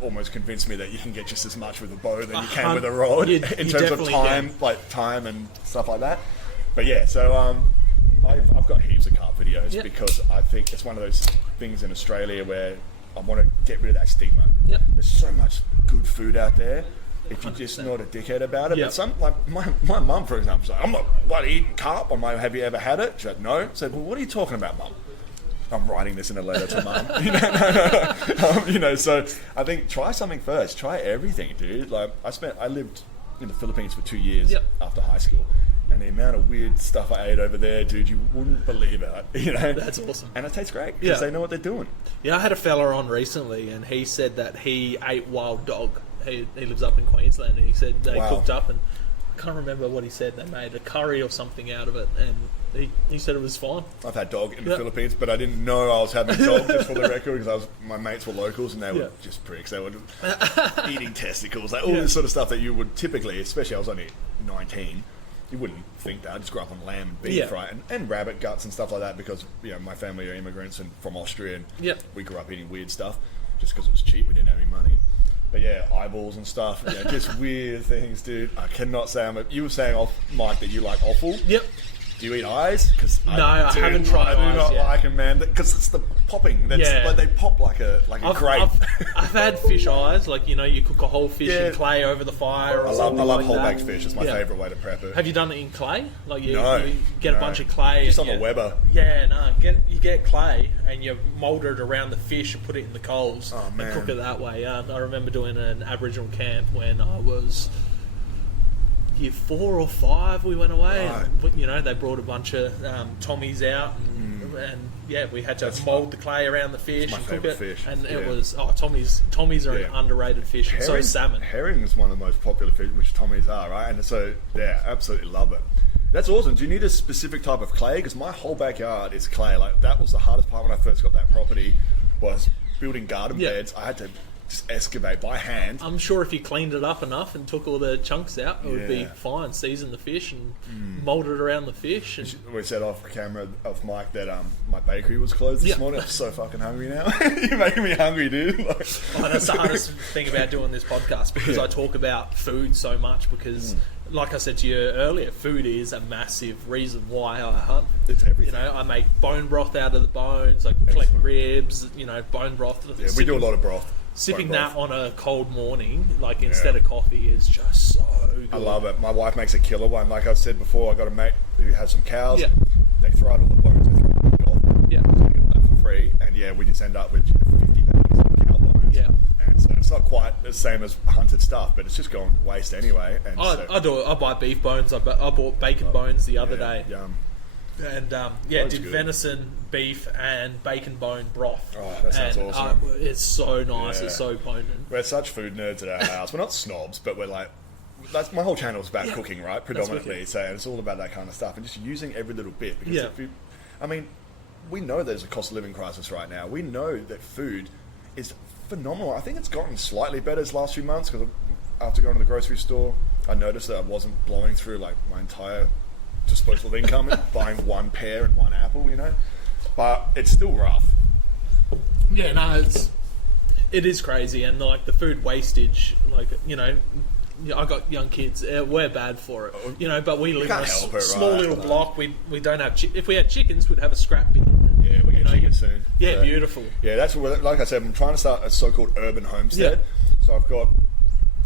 almost convinced me that you can get just as much with a bow than you can with a rod in terms of time, like time and stuff like that. But yeah, so I've got heaps of carp videos because I think it's one of those things in Australia where I want to get rid of that stigma. There's so much good food out there if you're just not a dickhead about it. But some, like my mum, for example, is like, I'm not bloody eating carp. I'm like, have you ever had it? She's like, no. I said, well, what are you talking about, mum? I'm writing this in a letter to mum. No. So I think try something first. Try everything, dude. Like I lived in the Philippines for 2 years after high school. And the amount of weird stuff I ate over there, dude, you wouldn't believe it. That's awesome. And it tastes great because they know what they're doing. Yeah, I had a fella on recently, and he said that he ate wild dog. He lives up in Queensland, and he said they cooked up, and I can't remember what he said. They made a curry or something out of it, and he said it was fine. I've had dog in the Philippines, but I didn't know I was having dog, just for the record, because my mates were locals, and they were just pricks. They were eating testicles, like all this sort of stuff that you would typically, especially I was only 19, you wouldn't think that. I just grew up on lamb and beef, right? And rabbit guts and stuff like that because, my family are immigrants and from Austria, and we grew up eating weird stuff just because it was cheap. We didn't have any money. But eyeballs and stuff, just weird things, dude. I cannot say you were saying off mic that you like offal. Yep. Do you eat eyes? No, I haven't tried eyes. I do not like them, man. Because it's the popping. Like they pop like a grape. I've had fish eyes. Like, you cook a whole fish in clay over the fire. I love whole baked fish. It's my favourite way to prep it. Have you done it in clay? Like you get a bunch of clay. Just on the Weber. Yeah, no. You get clay and you mould it around the fish and put it in the coals and cook it that way. I remember doing an Aboriginal camp when I was year 4 or 5. We went away, and they brought a bunch of Tommies out, and we had to mould the clay around the fish and cook it. Fish. And it was Tommies are an underrated fish, herring, and so is salmon. Herring is one of the most popular fish, which Tommies are, right? And so absolutely love it. That's awesome. Do you need a specific type of clay? Because my whole backyard is clay. Like that was the hardest part when I first got that property, was building garden beds. I had to just excavate by hand. I'm sure if you cleaned it up enough and took all the chunks out, it would be fine. Season the fish and mould it around the fish. And we said off camera, off mic, that my bakery was closed this morning. I'm so fucking hungry now. You're making me hungry, dude. That's the hardest thing about doing this podcast, because I talk about food so much, because like I said to you earlier, food is a massive reason why I hunt. It's everything. I make bone broth out of the bones. I collect ribs, bone broth. Yeah, we do a lot of broth. Sipping that on a cold morning, instead of coffee, is just so good. I love it. My wife makes a killer one. Like I said before, I got a mate who has some cows. They throw out all the bones. They throw out the off. So we get that for free. And we just end up with 50 bags of cow bones. And so it's not quite the same as hunted stuff, but it's just going to waste anyway. And I do it. I buy beef bones. I bought bacon bones the other day. Yum. And did venison, beef, and bacon bone broth. Oh, that sounds awesome. It's so nice. It's so potent. We're such food nerds at our house. We're not snobs, but we're like, that's my whole channel is about cooking, right? Predominantly, so it's all about that kind of stuff and just using every little bit. Because we know there's a cost of living crisis right now. We know that food is phenomenal. I think it's gotten slightly better this last few months, because after going to the grocery store, I noticed that I wasn't blowing through like my entire disposable income and buying one pear and one apple, but it's still rough. It is crazy, and the food wastage, I got young kids, we're bad for it, but we live in a small little block. We don't have if we had chickens, we'd have a scrap bin. We get chickens soon. Beautiful. That's what, like I said, I'm trying to start a so-called urban homestead. So I've got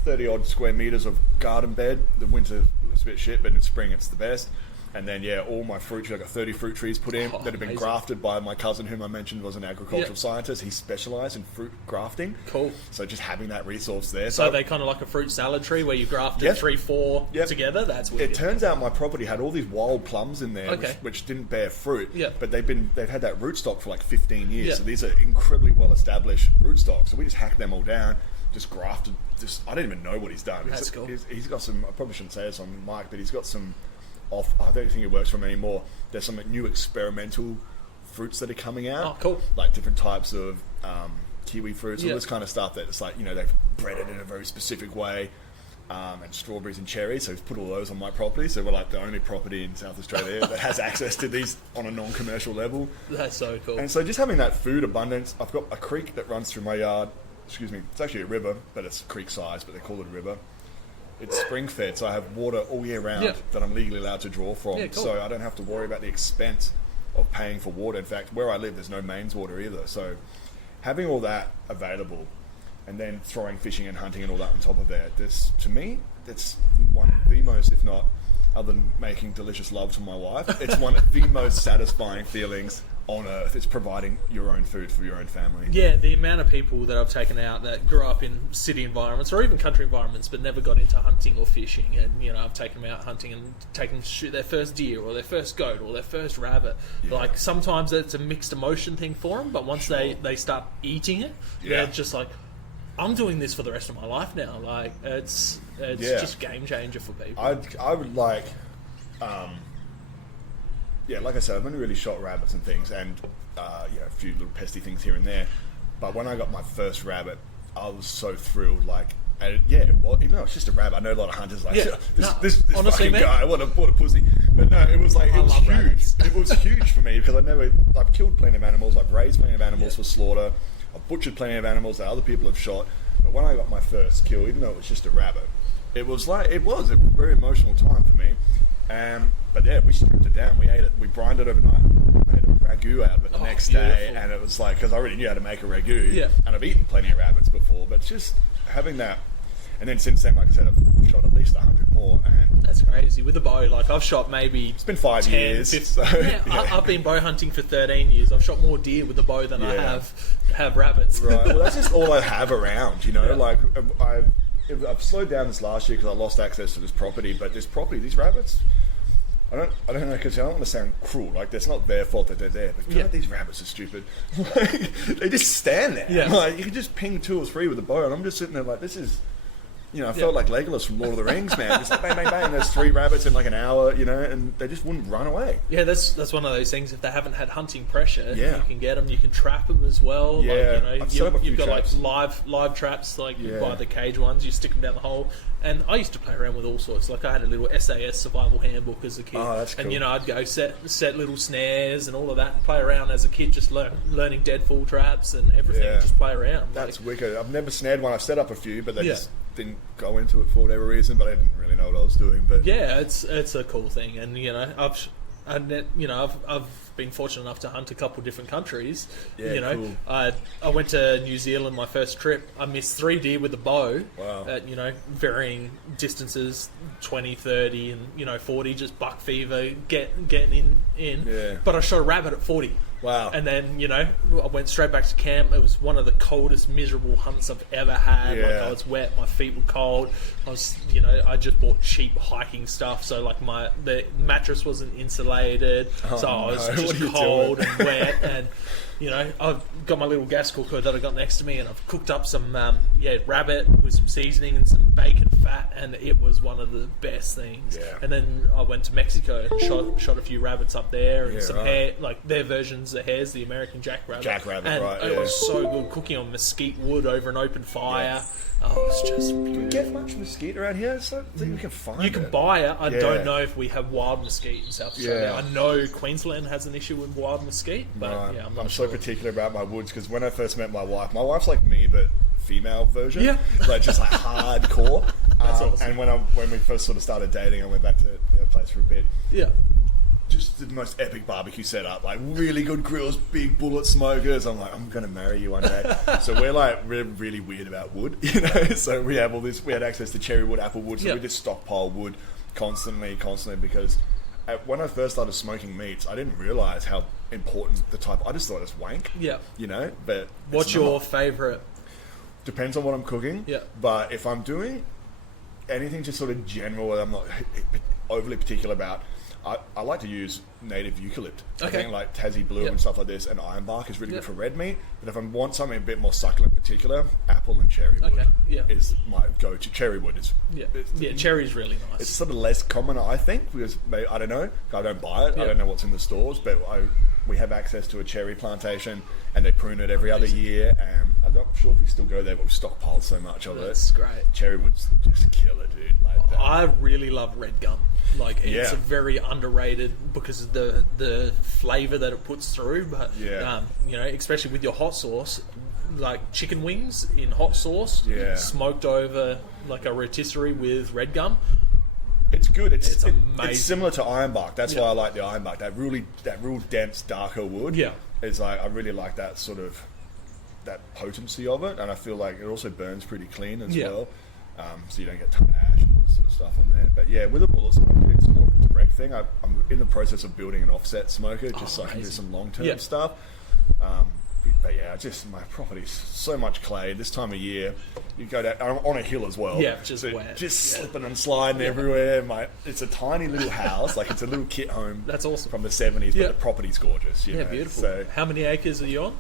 30 odd square meters of garden bed. The winter was a bit shit, but in spring it's the best. And then, all my fruit trees, I got 30 fruit trees put in that have been grafted by my cousin, whom I mentioned was an agricultural scientist. He specialised in fruit grafting. Cool. So just having that resource there. So they kind of like a fruit salad tree where you grafted 3-4 together? That's weird. It turns out my property had all these wild plums in there, which didn't bear fruit. But they've had that rootstock for like 15 years. So these are incredibly well-established rootstocks. So we just hacked them all down, just grafted. I don't even know what he's done. That's cool. He's got some, I probably shouldn't say this on mic, but he's got some I don't think it works for him anymore. There's some new experimental fruits that are coming out. Oh, cool. Like different types of kiwi fruits, all this kind of stuff that it's like, they've bred it in a very specific way. And strawberries and cherries, so we've put all those on my property. So we're like the only property in South Australia that has access to these on a non-commercial level. That's so cool. And so just having that food abundance, I've got a creek that runs through my yard. Excuse me, it's actually a river, but it's creek size, but they call it a river. it's spring fed, so I have water all year round that I'm legally allowed to draw from. Yeah, cool. So I don't have to worry about the expense of paying for water. In fact, where I live, there's no mains water either. So having all that available, and then throwing fishing and hunting and all that on top of that, this, to me, it's one of the most, if not, other than making delicious love to my wife, it's one of the most satisfying feelings on earth. It's providing your own food for your own family. Yeah, the amount of people that I've taken out that grew up in city environments or even country environments but never got into hunting or fishing, and I've taken them out hunting and taken them to shoot their first deer or their first goat or their first rabbit. Like, sometimes it's a mixed emotion thing for them, but once they start eating it, they're just like, I'm doing this for the rest of my life now. Like, it's just a game changer for people. I would like, like I said, I've only really shot rabbits and things, and a few little pesty things here and there. But when I got my first rabbit, I was so thrilled. Like, well, even though it's just a rabbit, I know a lot of hunters like this honestly, fucking guy. What a pussy. But no, it was like it was huge. Rabbits. It was huge for me because I've killed plenty of animals, I've raised plenty of animals for slaughter. I've butchered plenty of animals that other people have shot, but when I got my first kill, even though it was just a rabbit, it was a very emotional time for me. But we stripped it down. We ate it. We brined it overnight. Made a ragu out of it the next day, and it was like, because I already knew how to make a ragu, and I've eaten plenty of rabbits before, but just having that. And then since then, like I said, I've shot at least 100 more. And that's crazy. With a bow, like, I've shot maybe... It's been 5 years. 15, so, I've been bow hunting for 13 years. I've shot more deer with a bow than I have rabbits. Right. Well, that's just all I have around, Like, I've slowed down this last year because I lost access to this property. But this property, these rabbits... I don't know, because I don't want to sound cruel. Like, it's not their fault that they're there. But God, these rabbits are stupid. They just stand there. Yeah. Like, you can just ping 2 or 3 with a bow, and I'm just sitting there like, this is... I felt like Legolas from Lord of the Rings, man. Just bang, bang, bang. There's 3 rabbits in like an hour, and they just wouldn't run away. Yeah, that's one of those things. If they haven't had hunting pressure, you can get them. You can trap them as well. Yeah, you've got traps. Like live traps, like you buy the cage ones. You stick them down the hole. And I used to play around with all sorts. Like, I had a little SAS survival handbook as a kid. Oh, that's cool. And I'd go set little snares and all of that, and play around as a kid, just learning deadfall traps and everything. And just play around. That's wicked. I've never snared one. I've set up a few, but they just didn't go into it for whatever reason. But I didn't really know what I was doing. But it's a cool thing, and I've been fortunate enough to hunt a couple different countries. Cool. I went to New Zealand my first trip. I missed 3 deer with a bow. Wow. At varying distances, 20, 30, and 40, just buck fever, getting in. Yeah. But I shot a rabbit at 40. Wow. And then, I went straight back to camp. It was one of the coldest, miserable hunts I've ever had. Like, I was wet, my feet were cold. I was, I just bought cheap hiking stuff, so like the mattress wasn't insulated, so I was just cold and wet. And I've got my little gas cooker that I got next to me, and I've cooked up some rabbit with some seasoning and some bacon fat, and it was one of the best things. And then I went to Mexico and shot a few rabbits up there, and some hare, like their versions of hares, the American jackrabbit. And it was so good, cooking on mesquite wood over an open fire. Oh, it's just beautiful. Do we get much mesquite around here? So I think we can find it. You can buy it. I don't know if we have wild mesquite in South Australia. I know Queensland has an issue with wild mesquite, but I'm so particular about my woods, because when I first met my wife's like me, but female version. Like, just like hardcore. That's awesome. And when we first sort of started dating, I went back to their place for a bit. Just the most epic barbecue setup, like really good grills, big bullet smokers. I'm like, I'm gonna marry you one day. So we're really weird about wood, So we have all this. We had access to cherry wood, apple wood, so we just stockpile wood constantly, because when I first started smoking meats, I didn't realize how important the type. I just thought it's wank, But what's your favorite? Depends on what I'm cooking. But if I'm doing anything just sort of general that I'm not overly particular about, I like to use native eucalypt. I think like Tassie Blue and stuff like this, and ironbark is really good for red meat. But if I want something a bit more succulent in particular, apple and cherry wood is my go-to. Cherry wood is... cherry's really nice. It's sort of less common, I think, because I don't know. I don't buy it. I don't know what's in the stores, but we have access to a cherry plantation, and they prune it every other year. And I'm not sure if we still go there, but we've stockpiled so much of it. That's great. Cherry wood's just killer, dude. I really love red gum. Like, it's a very underrated because of the flavour that it puts through. But, especially with your hot sauce, like chicken wings in hot sauce, smoked over like a rotisserie with red gum. It's good. It's amazing. It's similar to ironbark. That's why I like the ironbark. That real dense, darker wood. Yeah, is like, I really like that sort of that potency of it, and I feel like it also burns pretty clean as well. So you don't get a ton of ash and all this sort of stuff on there. But yeah, with a bullet smoker, it's more of a direct thing. I'm in the process of building an offset smoker, just so I can do some long-term stuff. But yeah, just my property's so much clay. This time of year, you go down on a hill as well. Yeah, just wet. Just slipping and sliding everywhere. It's a tiny little house, like it's a little kit home. That's awesome. From the 70s, but the property's gorgeous. You know? Beautiful. So, how many acres are you on?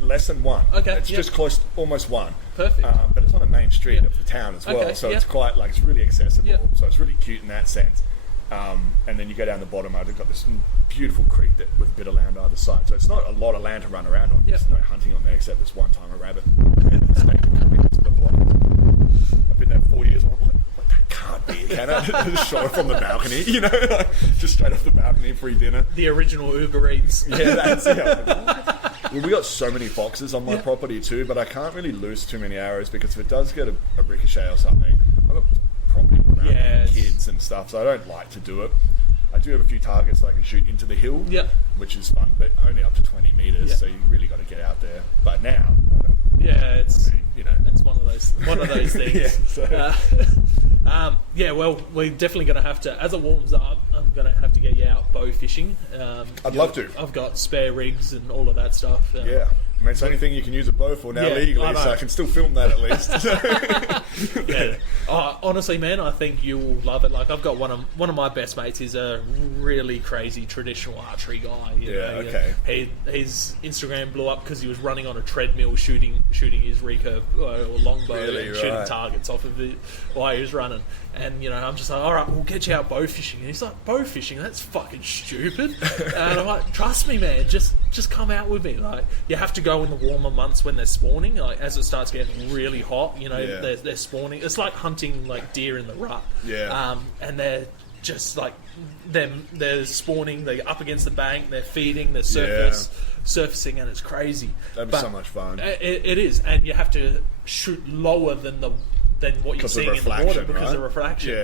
Less than one. Okay, it's just close, almost one. Perfect. But it's on the main street of the town as well, so it's quite like it's really accessible. So it's really cute in that sense. And then you go down the bottom, I've got this beautiful creek with a bit of land either side. So it's not a lot of land to run around on. There's no hunting on there except this one time a rabbit. I've been there 4 years. I'm like, what? That can't be. Can I just shot it from the balcony? You know, like, just straight off the balcony, free dinner. The original Uber Eats. Yeah, that's it. Well, we got so many foxes on my property too, but I can't really loose too many arrows because if it does get a ricochet or something, I've got property around kids and stuff, so I don't like to do it. I do have a few targets that I can shoot into the hill, which is fun, but only up to 20 metres, so you really got to get out there. But now, it's one of those things. Well, we're definitely going to have to, as it warms up, I'm going to have to get you out bow fishing. I'd love to. I've got spare rigs and all of that stuff. I mean, it's the only thing you can use a bow for now legally, so I can still film that at least. Honestly, man, I think you'll love it. Like, I've got one of my best mates. He's a really crazy traditional archery guy. His Instagram blew up because he was running on a treadmill shooting his recurve or longbow and shooting targets off of it while he was running. And I'm just like, all right, we'll get you out bow fishing. And he's like, bow fishing? That's fucking stupid. And I'm like, trust me, man, just come out with me. Like, you have to go in the warmer months when they're spawning. Like, as it starts getting really hot, they're spawning. It's like hunting like deer in the rut. And they're just like they're spawning. They're up against the bank. They're feeding. They're surfacing, and it's crazy. That'd be so much fun. It is, and you have to shoot lower than what you're seeing in the water because of refraction.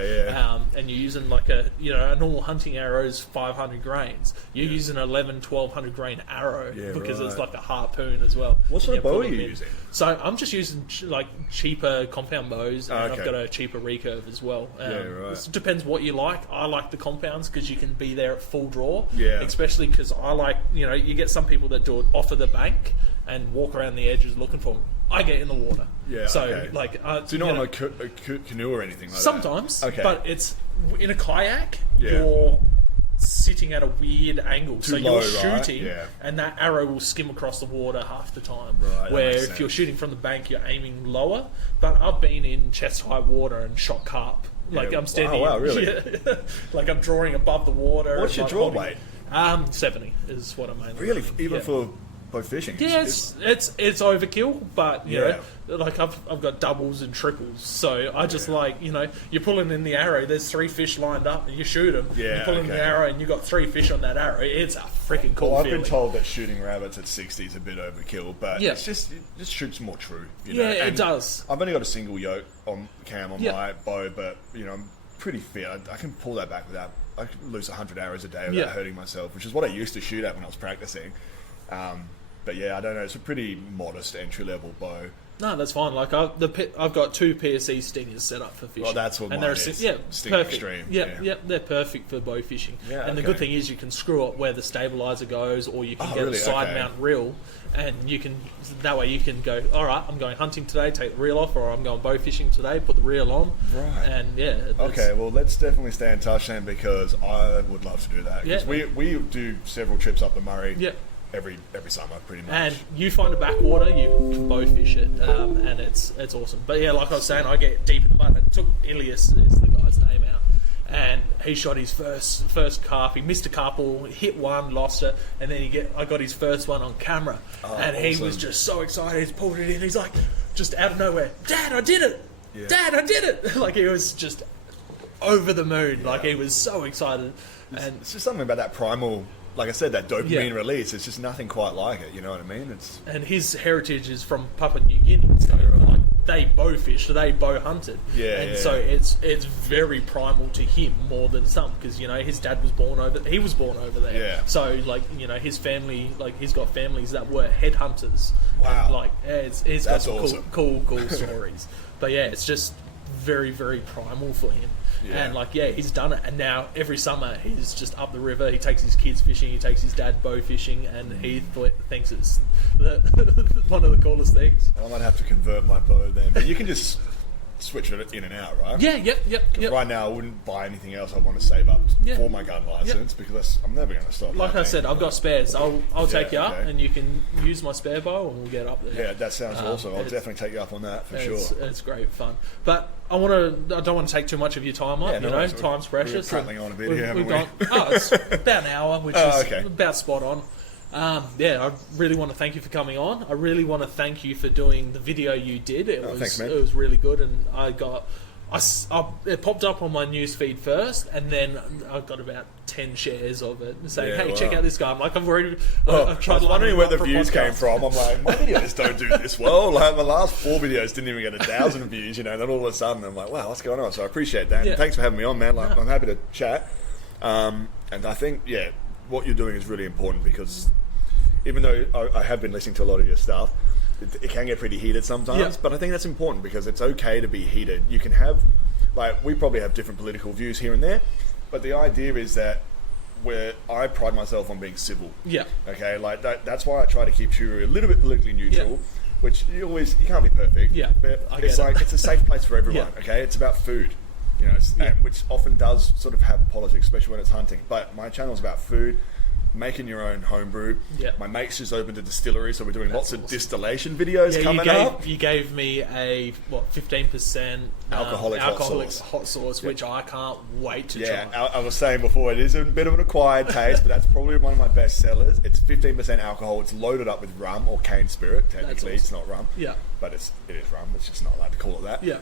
And you're using like a normal hunting arrow is 500 grains. You're using an 1200 grain arrow because it's like a harpoon as well. What sort of bow are you using? So I'm just using like cheaper compound bows, and I've got a cheaper recurve as well. It depends what you like. I like the compounds because you can be there at full draw. Especially because I like, you get some people that do it off of the bank and walk around the edges looking for them. I get in the water. So you're not on a canoe or anything like that? Sometimes. But it's in a kayak. You're sitting at a weird angle, so you're shooting, and that arrow will skim across the water half the time. Where if you're shooting from the bank, you're aiming lower. But I've been in chest high water and shot carp. Like I'm standing. Oh wow, really? Like I'm drawing above the water. What's your draw weight? 70 is what I'm aiming. Really, even for bow fishing? Yeah, it's overkill, but you know, like I've got doubles and triples, so I just like, you're pulling in the arrow, there's 3 fish lined up and you shoot them, you're pulling the arrow and you've got 3 fish on that arrow. It's a freaking cool feeling. I've been told that shooting rabbits at 60 is a bit overkill, but it just shoots more true. It does. I've only got a single yoke on cam on my bow, but I'm pretty fit. I can pull that back without, I can lose 100 arrows a day without hurting myself, which is what I used to shoot at when I was practicing. But I don't know. It's a pretty modest entry level bow. No, that's fine. Like I've got 2 PSE stingers set up for fishing. Well, that's what and mine is. Sting perfect. Extreme. They're perfect for bow fishing. And the good thing is you can screw it where the stabilizer goes, or you can get a side mount reel, and you can that way you can go. All right, I'm going hunting today. Take the reel off, or I'm going bow fishing today. Put the reel on. Right. And okay. Well, let's definitely stay in touch then, because I would love to do that. Because we do several trips up the Murray. Every summer, pretty much. And you find a backwater, you can bow fish it, and it's awesome. But like I was saying, I get deep in the mud. I took Ilias, is the guy's name, out, and he shot his first carp. He missed a couple, hit one, lost it, and then I got his first one on camera, and he was just so excited. He's pulled it in. He's like, just out of nowhere, "Dad, I did it! Dad, I did it!" Like he was just over the moon. Like he was so excited. And it's just something about that primal like I said, that dopamine release. It's just nothing quite like it. You know what I mean? And his heritage is from Papua New Guinea, so like they bow fished, they bow hunted, so it's very primal to him more than some, because his dad was born over there. Yeah. So like his family, like he's got families that were headhunters. Wow. And, like it's got some awesome. cool stories. But yeah, it's just very, very primal for him. Yeah. And he's done it, and now every summer he's just up the river. He takes his kids fishing, he takes his dad bow fishing, and he thinks it's one of the coolest things. I might have to convert my bow then, but you can just switch it in and out, right? Yeah, yep. Right now, I wouldn't buy anything else. I want to save up for my gun license because I'm never going to stop. Like I said, I've got spares. I'll take you up, and you can use my spare bow, and we'll get up there. Yeah, that sounds awesome. I'll definitely take you up on that for sure. It's great fun. But I don't want to take too much of your time up. Time's precious. We're prattling on a bit here, haven't we? It's about an hour, which is about spot on. I really want to thank you for coming on. I really want to thank you for doing the video you did. Thanks, man. It was really good, and it popped up on my newsfeed first, and then I got about 10 shares of it saying, "Hey, check out this guy." I'm like, I've tried. I was wondering where the views came from. I'm like, my videos don't do this well. Like my last 4 videos didn't even get 1,000 views. And then all of a sudden, I'm like, wow, what's going on? So I appreciate that. And thanks for having me on, man. I'm happy to chat. And I think, what you're doing is really important, because even though I have been listening to a lot of your stuff, it can get pretty heated sometimes, but I think that's important because it's okay to be heated. You can have, we probably have different political views here and there, but the idea is that I pride myself on being civil. Yeah. Okay, that's why I try to keep Choo-roo a little bit politically neutral, which you can't be perfect. Yeah. But it's a safe place for everyone. Okay, it's about food. Which often does sort of have politics, especially when it's hunting. But my channel is about food, making your own homebrew. My mate's just opened a distillery, so we're doing lots of distillation videos coming up. You gave me a 15% alcoholic hot sauce, which I can't wait to try. I was saying before, it is a bit of an acquired taste, but that's probably one of my best sellers. It's 15% alcohol. It's loaded up with rum or cane spirit. Technically, it's not rum. Yeah. But it is rum. It's just not allowed to call it that. Yeah.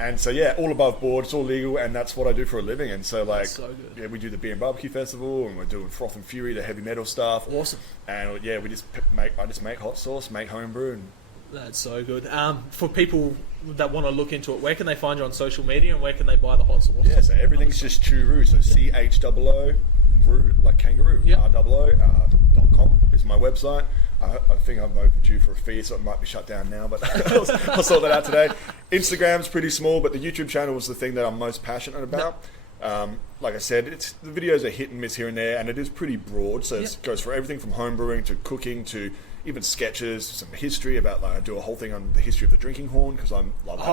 And so all above board. It's all legal, and that's what I do for a living. And so so good. We do the Beer and Barbecue Festival, and we're doing Froth and Fury, the heavy metal stuff. Awesome. And we just make hot sauce, make homebrew, and that's so good. For people that want to look into it, where can they find you on social media, and where can they buy the hot sauce? Yeah, so everything's just Choo-roo. So CHOO, Roo, like kangaroo. ROO.com is my website. I think I'm overdue for a fee, so it might be shut down now, but I'll sort that out today. Instagram's pretty small, but the YouTube channel is the thing that I'm most passionate about. Like I said, the videos are hit and miss here and there, and it is pretty broad, so it goes for everything from homebrewing to cooking to even sketches, some history about, I do a whole thing on the history of the drinking horn, because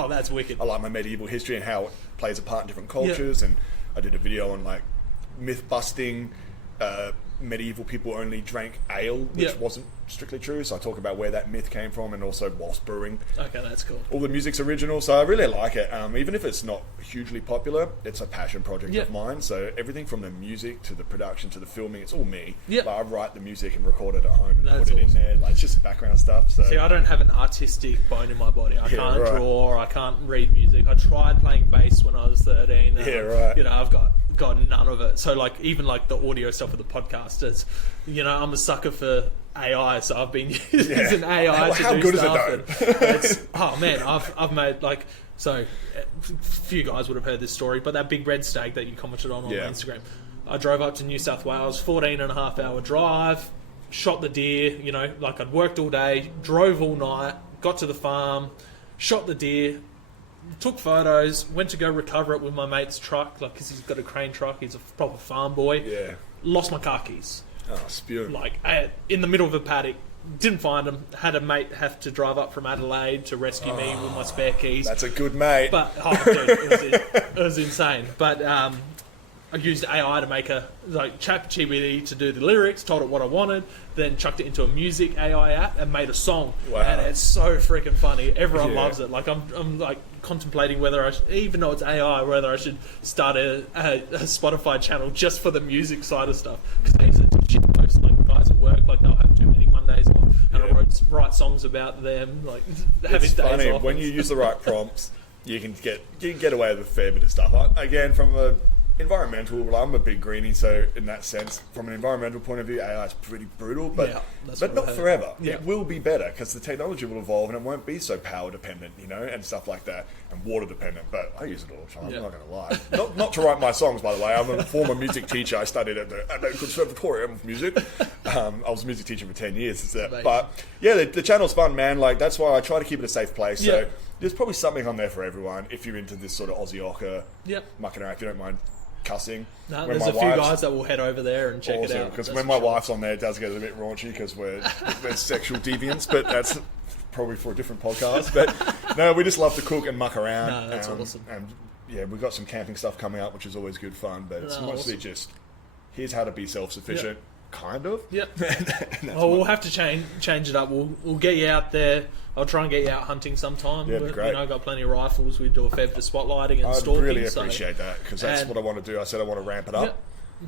that's wicked. I like my medieval history and how it plays a part in different cultures, and I did a video on myth busting. Medieval people only drank ale, which wasn't strictly true, so I talk about where that myth came from, and also whilst brewing. Okay, that's cool. All the music's original, so I really like it. Even if it's not hugely popular, it's a passion project of mine, so everything from the music to the production to the filming, it's all me. I write the music and record it at home and put it in there. It's just background stuff. So. See, I don't have an artistic bone in my body. I can't draw, I can't read music. I tried playing bass when I was 13. I've got none of it. So even the audio stuff of the podcast, it's, I'm a sucker for AI, so I've been using AI to do stuff. How good is it though? I've made so a few guys would have heard this story, but that big red stag that you commented on Instagram, I drove up to New South Wales, 14.5 hour drive, shot the deer, I'd worked all day, drove all night, got to the farm, shot the deer, took photos, went to go recover it with my mate's truck, because he's got a crane truck, he's a proper farm boy. Lost my car keys. Oh, spewing. In the middle of a paddock, didn't find them, had a mate have to drive up from Adelaide to rescue me with my spare keys. That's a good mate. But, dude, it was insane. But I used AI to make ChatGPT to do the lyrics, told it what I wanted, then chucked it into a music AI app and made a song. Wow. And it's so freaking funny. Everyone loves it. I'm contemplating whether even though it's AI, whether I should start a Spotify channel just for the music side of stuff. Because I use it to shit post, guys at work, they'll have too many Mondays off, and I write songs about them, having days funny. Off. When you use the right prompts, you can get away with a fair bit of stuff. Again, from a environmental, well, I'm a big greenie, so in that sense, from an environmental point of view, AI is pretty brutal, but not forever. Yeah. It will be better because the technology will evolve and it won't be so power dependent, and stuff like that, and water dependent. But I use it all the time. I'm not going to lie. Not to write my songs, by the way. I'm a former music teacher. I studied at the Conservatorium of Music. I was a music teacher for 10 years. But yeah, the channel's fun, man. Like that's why I try to keep it a safe place. So there's probably something on there for everyone if you're into this sort of Aussie ochre mucking around. If you don't mind cussing. No, there's a few guys that will head over there and check it out. Because when my wife's on there, it does get a bit raunchy because we're sexual deviants, but that's probably for a different podcast. But no, we just love to cook and muck around. No, that's awesome. And yeah, we've got some camping stuff coming up, which is always good fun, but it's mostly just here's how to be self-sufficient. Kind of. Yep. We'll have to change it up. We'll get you out there. I'll try and get you out hunting sometime. Yeah, great. I've got plenty of rifles. We do a fair bit of spotlighting and stalking. I really appreciate that because that's what I want to do. I said I want to ramp it up.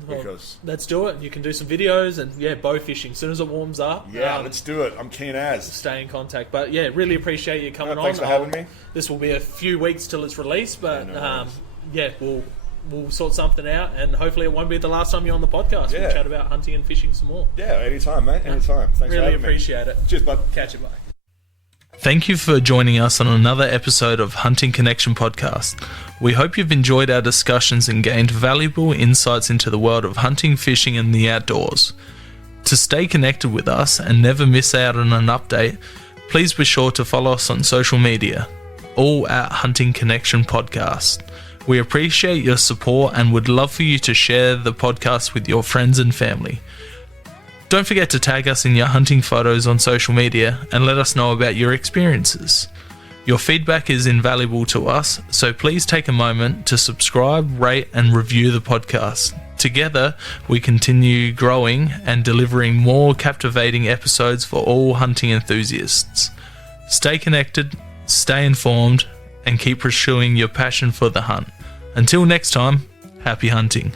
Because let's do it. You can do some videos and bow fishing as soon as it warms up. Yeah, let's do it. I'm keen as. Stay in contact. But yeah, really appreciate you coming on. Thanks for having me. This will be a few weeks till it's released, but we'll sort something out, and hopefully it won't be the last time you're on the podcast. We'll chat about hunting and fishing some more. Yeah, anytime, mate. Anytime. Thanks really for having appreciate it. Cheers, bud. Catch you, bye. Thank you for joining us on another episode of Hunting Connection Podcast. We hope you've enjoyed our discussions and gained valuable insights into the world of hunting, fishing, and the outdoors. To stay connected with us and never miss out on an update, please be sure to follow us on social media, all at Hunting Connection Podcast. We appreciate your support and would love for you to share the podcast with your friends and family. Don't forget to tag us in your hunting photos on social media and let us know about your experiences. Your feedback is invaluable to us, so please take a moment to subscribe, rate, and review the podcast. Together, we continue growing and delivering more captivating episodes for all hunting enthusiasts. Stay connected, stay informed, and keep pursuing your passion for the hunt. Until next time, happy hunting.